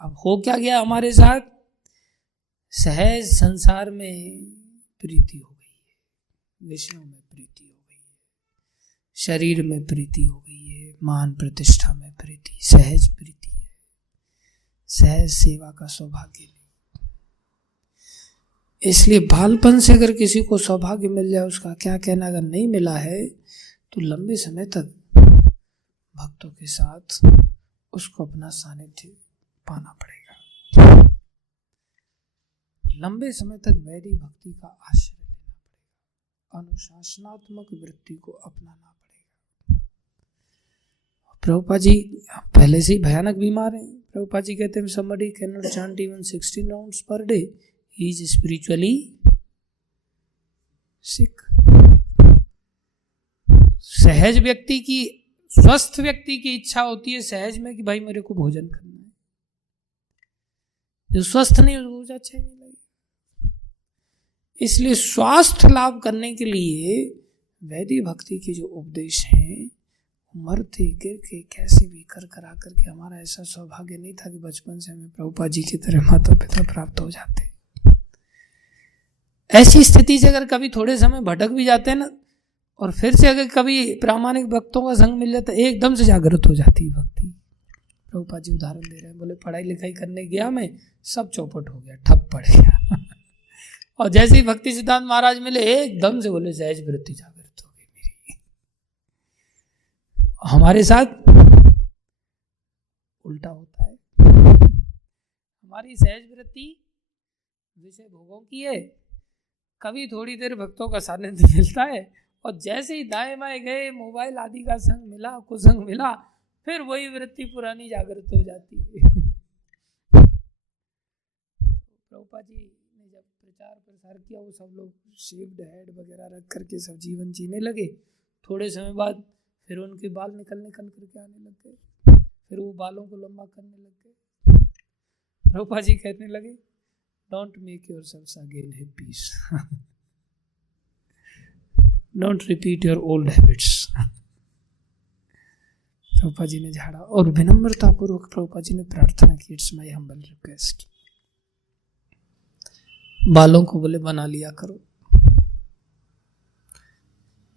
अब हो क्या गया हमारे साथ? सहज संसार में प्रीति हो गई है, विषयों में प्रीति हो गई है, शरीर में प्रीति हो गई है, मान प्रतिष्ठा में प्रीति, सहज प्रीति है, सहज सेवा का सौभाग्य नहीं। इसलिए बालपन से अगर किसी को सौभाग्य मिल जाए, उसका क्या कहना, अगर नहीं मिला है तो लंबे समय तक भक्तों के साथ उसको अपना सानिध्य पाना पड़ेगा। लंबे समय तक वैदिक भक्ति का आश्रय लेना पड़ेगा, अनुशासनात्मक वृत्ति को अपनाना पड़ेगा। प्रभुपाद जी पहले से ही भयानक बीमार हैं। प्रभुपाद जी कहते हैं somebody cannot chant even 16 rounds per day, he is spiritually sick। सहज व्यक्ति की, स्वस्थ व्यक्ति की इच्छा होती है सहज में कि भाई मेरे को भोजन करना है। जो स्वस्थ नहीं उसको अच्छा नहीं लगेगा। इसलिए स्वास्थ्य लाभ करने के लिए वैदिक भक्ति के जो उपदेश हैं, मरते गिर के कैसे भी कर करा करके, हमारा ऐसा सौभाग्य नहीं था कि बचपन से हमें प्रभुपाद जी की तरह माता पिता प्राप्त हो जाते। ऐसी स्थिति से अगर कभी थोड़े समय भटक भी जाते हैं ना, और फिर से अगर कभी प्रामाणिक भक्तों का संग मिल जाता है, एकदम से जागृत हो जाती है भक्ति। प्रभुपाद जी उदाहरण दे रहे हैं, बोले पढ़ाई लिखाई करने गया मैं, सब चौपट हो गया, ठप पड़ गया। और जैसे ही भक्ति सिद्धांत महाराज मिले, एकदम से बोले सहज वृत्ति जागृत हो गई मेरी। हमारे साथ उल्टा होता है। हमारी सहज वृत्ति विषय भोगों की है। कभी थोड़ी देर भक्तों का सानिध्य मिलता है, और जैसे ही दाएं बाएं गए, मोबाइल आदि का संग मिला, कुसंग मिला, फिर वही वृत्ति पुरानी जागृत हो जाती है। प्रभुपाद जी ने जब प्रचार प्रसार किया, वो सब लोग शेव्ड हेड वगैरह रख करके सब जीवन जीने लगे। थोड़े समय बाद फिर उनके बाल निकलने करके आने लग गए, फिर वो बालों को लंबा करने लग गए। प्रभुपाद जी कहने लगे, don't make yourselves again hippies, don't repeat your old habits. Prabhupada ji ने झाड़ा और विनम्रता पूर्वक प्रभुपाद जी ने प्रार्थना की, इट्स माय हम्बल रिक्वेस्ट। बालों को बोले बना लिया करो,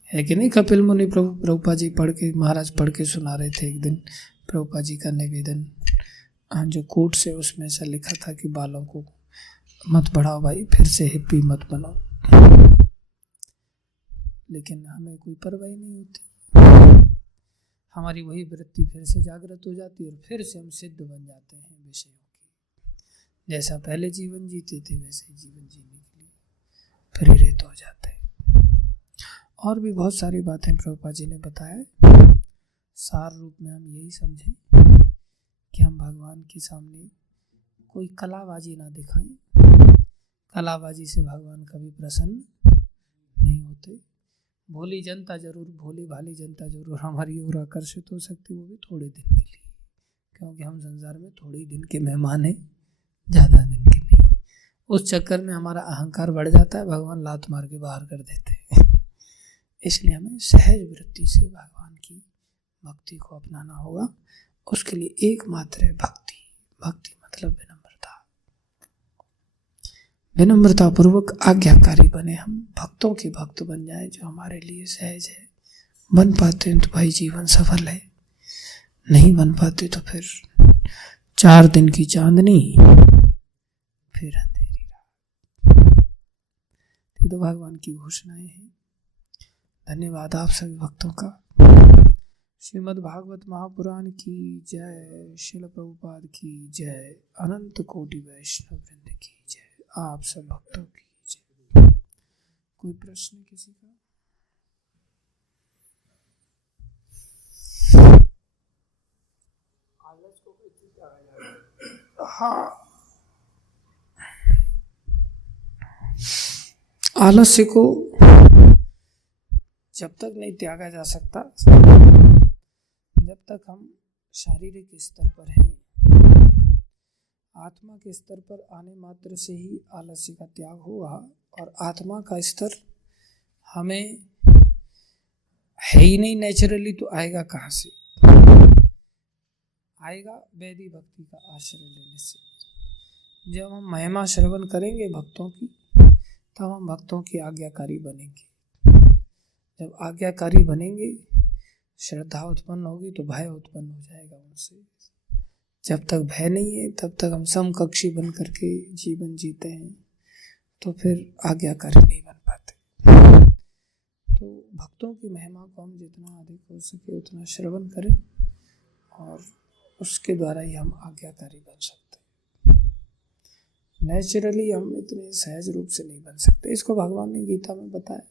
है कि नहीं। कपिल मुनि प्रभुपाद जी पढ़ के, महाराज पढ़ के सुना रहे थे एक दिन प्रभुपाद जी का निवेदन, जो कोट से उसमें से लिखा था कि बालों को मत बढ़ाओ भाई, फिर से हिप्पी मत बनाओ। लेकिन हमें कोई परवाह नहीं होती, हमारी वही वृत्ति फिर से जागृत हो जाती है और फिर से हम सिद्ध बन जाते हैं विषयों की। जैसा पहले जीवन जीते थे वैसे ही जीवन जीने के लिए प्रेरित हो जाते हैं। और भी बहुत सारी बातें प्रभुपाद जी ने बताया। सार रूप में हम यही समझें कि हम भगवान के सामने कोई कलाबाजी ना दिखाएं। कलाबाजी से भगवान कभी प्रसन्न नहीं होते। भोली जनता जरूर, भोली भाली जनता जरूर हमारी ओर आकर्षित हो सकती, वो भी थोड़े दिन के लिए, क्योंकि हम संसार में थोड़े ही दिन के मेहमान हैं, ज़्यादा दिन के नहीं। उस चक्कर में हमारा अहंकार बढ़ जाता है, भगवान लात मार के बाहर कर देते हैं। इसलिए हमें सहज वृत्ति से भगवान की भक्ति को अपनाना होगा। उसके लिए एकमात्र है भक्ति। भक्ति मतलब विनम्रता। विनम्रता पूर्वक आज्ञाकारी बने, हम भक्तों के भक्त बन जाए, जो हमारे लिए सहज है। बन पाते हैं तो भाई जीवन सफल है, नहीं बन पाते तो फिर 4 दिन की चांदनी फिर अंधेरी रात। ये तो भगवान की घोषणाएं हैं। धन्यवाद आप सभी भक्तों का। श्रीमद् भागवत महापुराण की जय, श्रील प्रभुपाद की जय, अनंत कोटि वैष्णव वृंद की जय, आप सब भक्तों की जय। कोई प्रश्न किसी का? हाँ, आलस्य को जब तक नहीं त्यागा जा सकता, जब तक हम शारीरिक स्तर पर हैं, आत्मा के स्तर पर आने मात्र से ही आलस्य का त्याग होगा। और आत्मा का स्तर हमें है ही नहीं नेचुरली, तो आएगा कहाँ से? आएगा वैदिक भक्ति का आश्रय लेने से। जब हम महिमा श्रवण करेंगे भक्तों की, तब हम भक्तों की आज्ञाकारी बनेंगे। जब आज्ञाकारी बनेंगे, श्रद्धा उत्पन्न होगी तो भय उत्पन्न हो जाएगा उनसे। जब तक भय नहीं है तब तक हम समकक्षी बन करके जीवन जीते हैं, तो फिर आज्ञाकारी नहीं बन पाते। तो भक्तों की महिमा को हम जितना अधिक हो सके उतना श्रवण करें, और उसके द्वारा ही हम आज्ञाकारी बन सकते हैं। नेचुरली हम इतने सहज रूप से नहीं बन सकते। इसको भगवान ने गीता में बताया।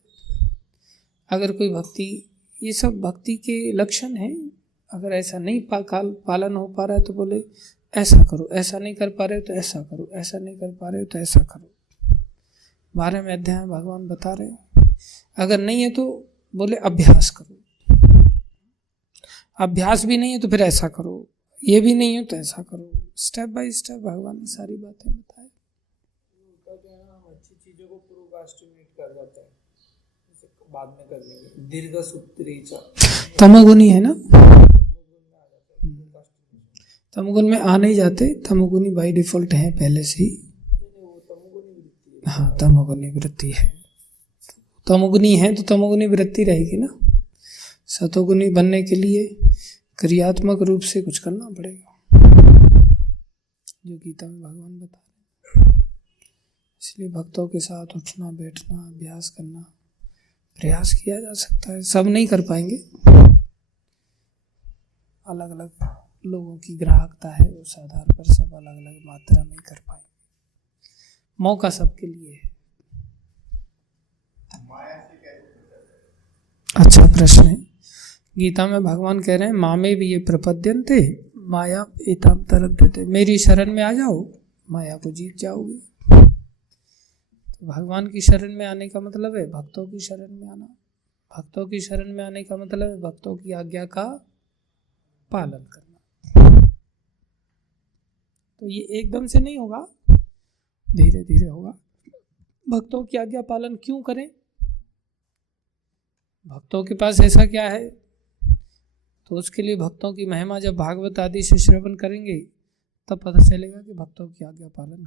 अगर कोई भक्ति, ये सब भक्ति के लक्षण हैं, अगर ऐसा नहीं पालन हो पा रहा है तो बोले ऐसा करो, ऐसा नहीं कर पा रहे हो तो ऐसा करो, ऐसा नहीं कर पा रहे हो तो ऐसा करो। 12वें अध्याय में भगवान बता रहे हैं। अगर नहीं है तो बोले अभ्यास करो, अभ्यास भी नहीं है तो फिर ऐसा करो, ये भी नहीं है तो ऐसा करो। स्टेप बाय स्टेप भगवान ने सारी बातें बताई। हम अच्छी चीजों को प्रोक्रास्टिनेट कर जाते हैं, बाद में कर लेंगे। दीर्घ सूत्री तमोगुनी है ना, तमोगुण में आ नहीं जाते। तमोगुनी बाय डिफॉल्ट है पहले से ही। हाँ, तमोगुनी वृत्ति है। तमोगुनी है तो तमोगुनी वृत्ति रहेगी ना। सतोगुनी बनने के लिए क्रियात्मक रूप से कुछ करना पड़ेगा, जो गीता में भगवान बता रहे हैं। इसलिए भक्तों के साथ उठना बैठना, अभ्यास करना, प्रयास किया जा सकता है। सब नहीं कर पाएंगे, अलग अलग लोगों की ग्राहकता है, उस आधार पर सब अलग अलग मात्रा में कर पाएंगे। मौका सबके लिए है। अच्छा प्रश्न है। गीता में भगवान कह रहे हैं मामे भी ये प्रपद्यन्ते माया एताम तरद्यते, मेरी शरण में आ जाओ, माया को जीत जाओगे। तो भगवान की शरण में आने का मतलब है भक्तों की शरण में आना। भक्तों की शरण में आने का मतलब है भक्तों की आज्ञा का पालन करना। तो ये एकदम से नहीं होगा, धीरे धीरे होगा। भक्तों की आज्ञा पालन क्यों करें? भक्तों के पास ऐसा क्या है तो उसके लिए भक्तों की महिमा जब भागवत आदि से श्रवण करेंगे तब पता चलेगा कि भक्तों की आज्ञा पालन